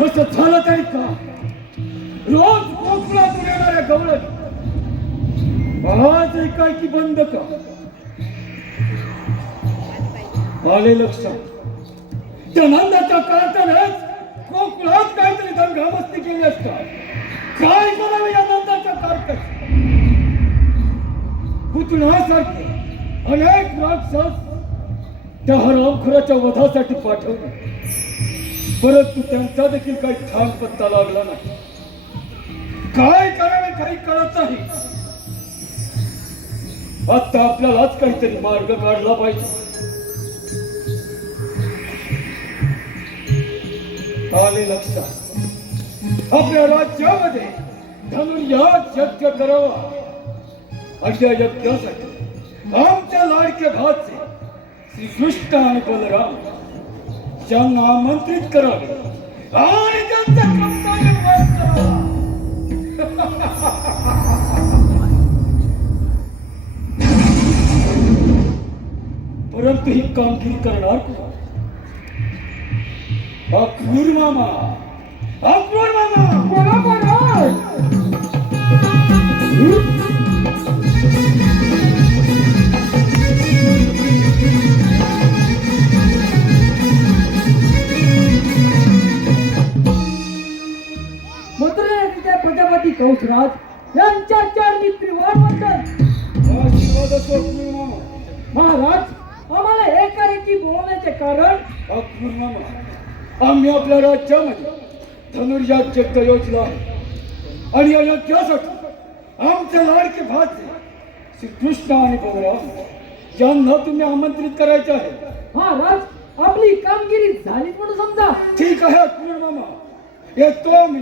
असं झालं तरी का रोज कोकणातून येणाऱ्या गवळण आज एकाएकी बंद का आले लक्षात जनांदाच्या काळातच कोकणात काहीतरी दंगामस्ती केली असता काय करावे या नंदाच्या कारकत पुतण्यासारखे अनेक राक्षस त्या हरामखोराच्या वधासाठी पाठवले परंतु त्यांचा देखील काही ठाम पत्ता लागला नाही. काय करावे काही कळत नाही. आता आपल्यालाच काहीतरी मार्ग काढला पाहिजे. आले लक्षात आपल्या राज्यामध्ये धनुर्याग यज्ञ करावा. अशा यज्ञासाठी आमच्या लाडक्या भाचे श्रीकृष्ण आणि बलराम यांना आमंत्रित करावे आणि त्यांचा कर्तव्य करावा. परंतु ही कामगिरी करणार कोण? अक्रूर मामा, अक्रूर मामा बरोबर. मथुरेच्या प्रजापती कंसराज यांच्या चरणी त्रिवार वंदन. आशीर्वाद असो अक्रूर मामा. महाराज, आम्हाला एकाएकी बोलवण्याचे कारण? अक्रूर मामा, आम्ही आपल्या राज्यामध्ये धनुर्याग यज्ञ योजला आणि या यज्ञासाठी आमच्या लाडके भाचे श्रीकृष्ण आणि बलराम यांना तुम्ही आमंत्रित करायचे आहे. महाराज, आपली कामगिरी झाली म्हणून समजा. ठीक आहे अक्रूर मामा, येतो मी.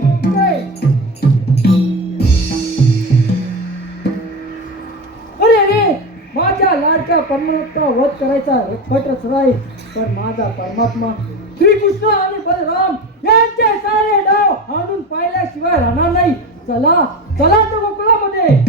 अरे रे, माझ्या लाडक्या परमात्मा वध करायचा कट रचला आहे. पण माझा परमात्मा श्रीकृष्ण आणि बलराम यांचे सारे डाव आणून पाहिल्याशिवाय राहणार नाही. चला चला तो गोकुळामध्ये.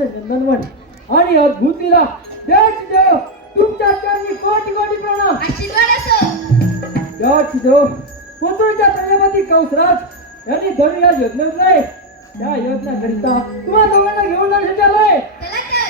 नंदनवन आणि अद्भुतीला देवाची देव तुमच्या चरणी कोटी कोटी प्रणाम. आशीर्वाद असो. देवाची देव मथुरेच्या प्रजापती कंसराज यांनी धनुर्याग यज्ञ केलाय. त्या यज्ञाकरिता तुम्हा दोघांना घेऊन जाण्यासाठी आलोय. चला तर.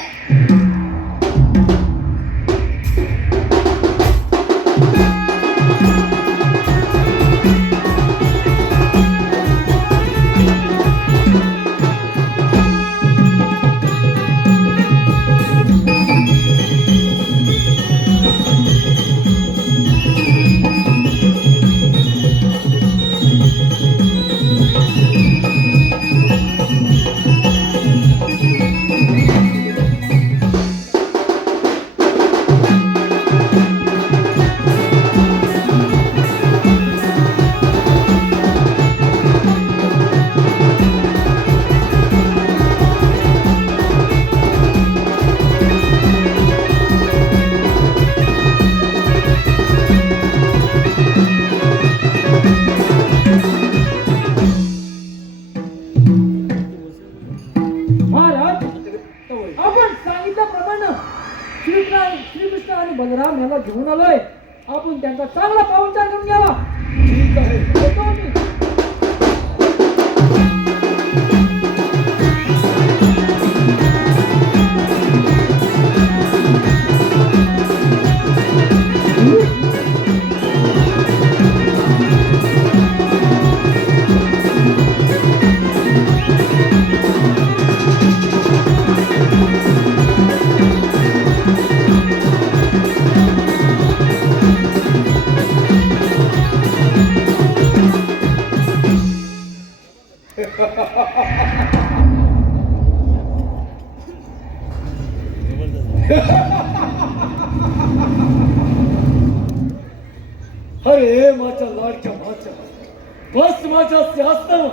श्रीकृष्ण आणि बलराम यांना घेऊन आलोय. आपण त्यांचा चांगला पाहुणचार करून घ्यावा. ठीक आहे. येतो आम्ही. अरे माझ्या लाडक्या माझ्या बस माझ्या सिंहासनावर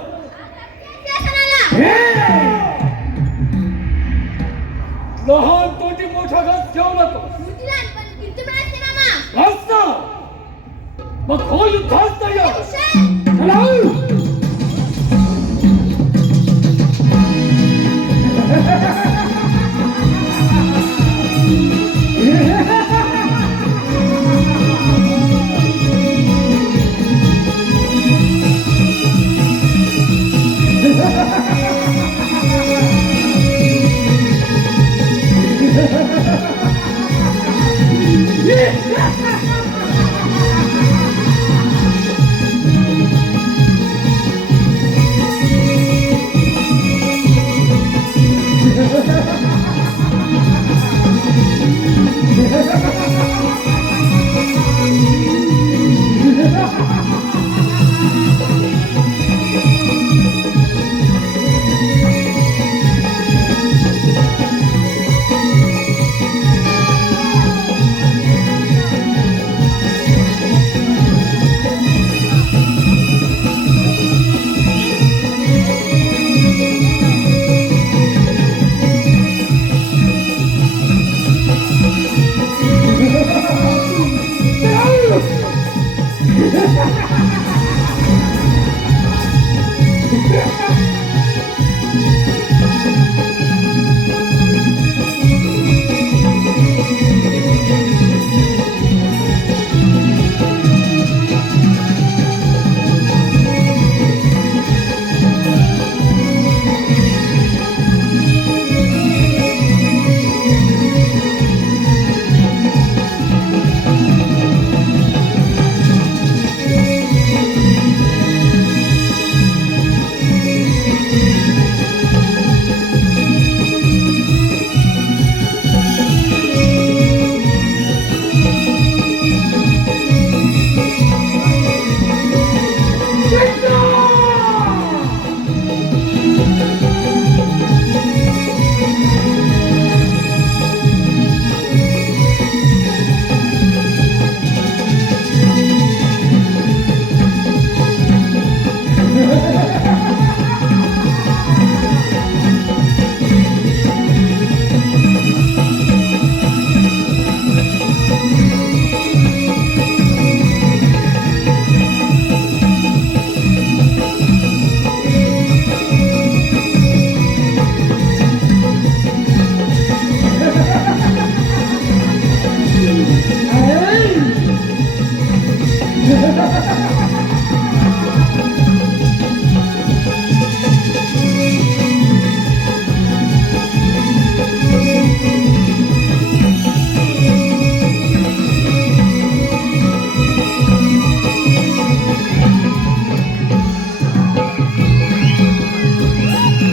लहान तोटी मोठा घास घेऊ नको घास ना मग हो युद्धास तयार चला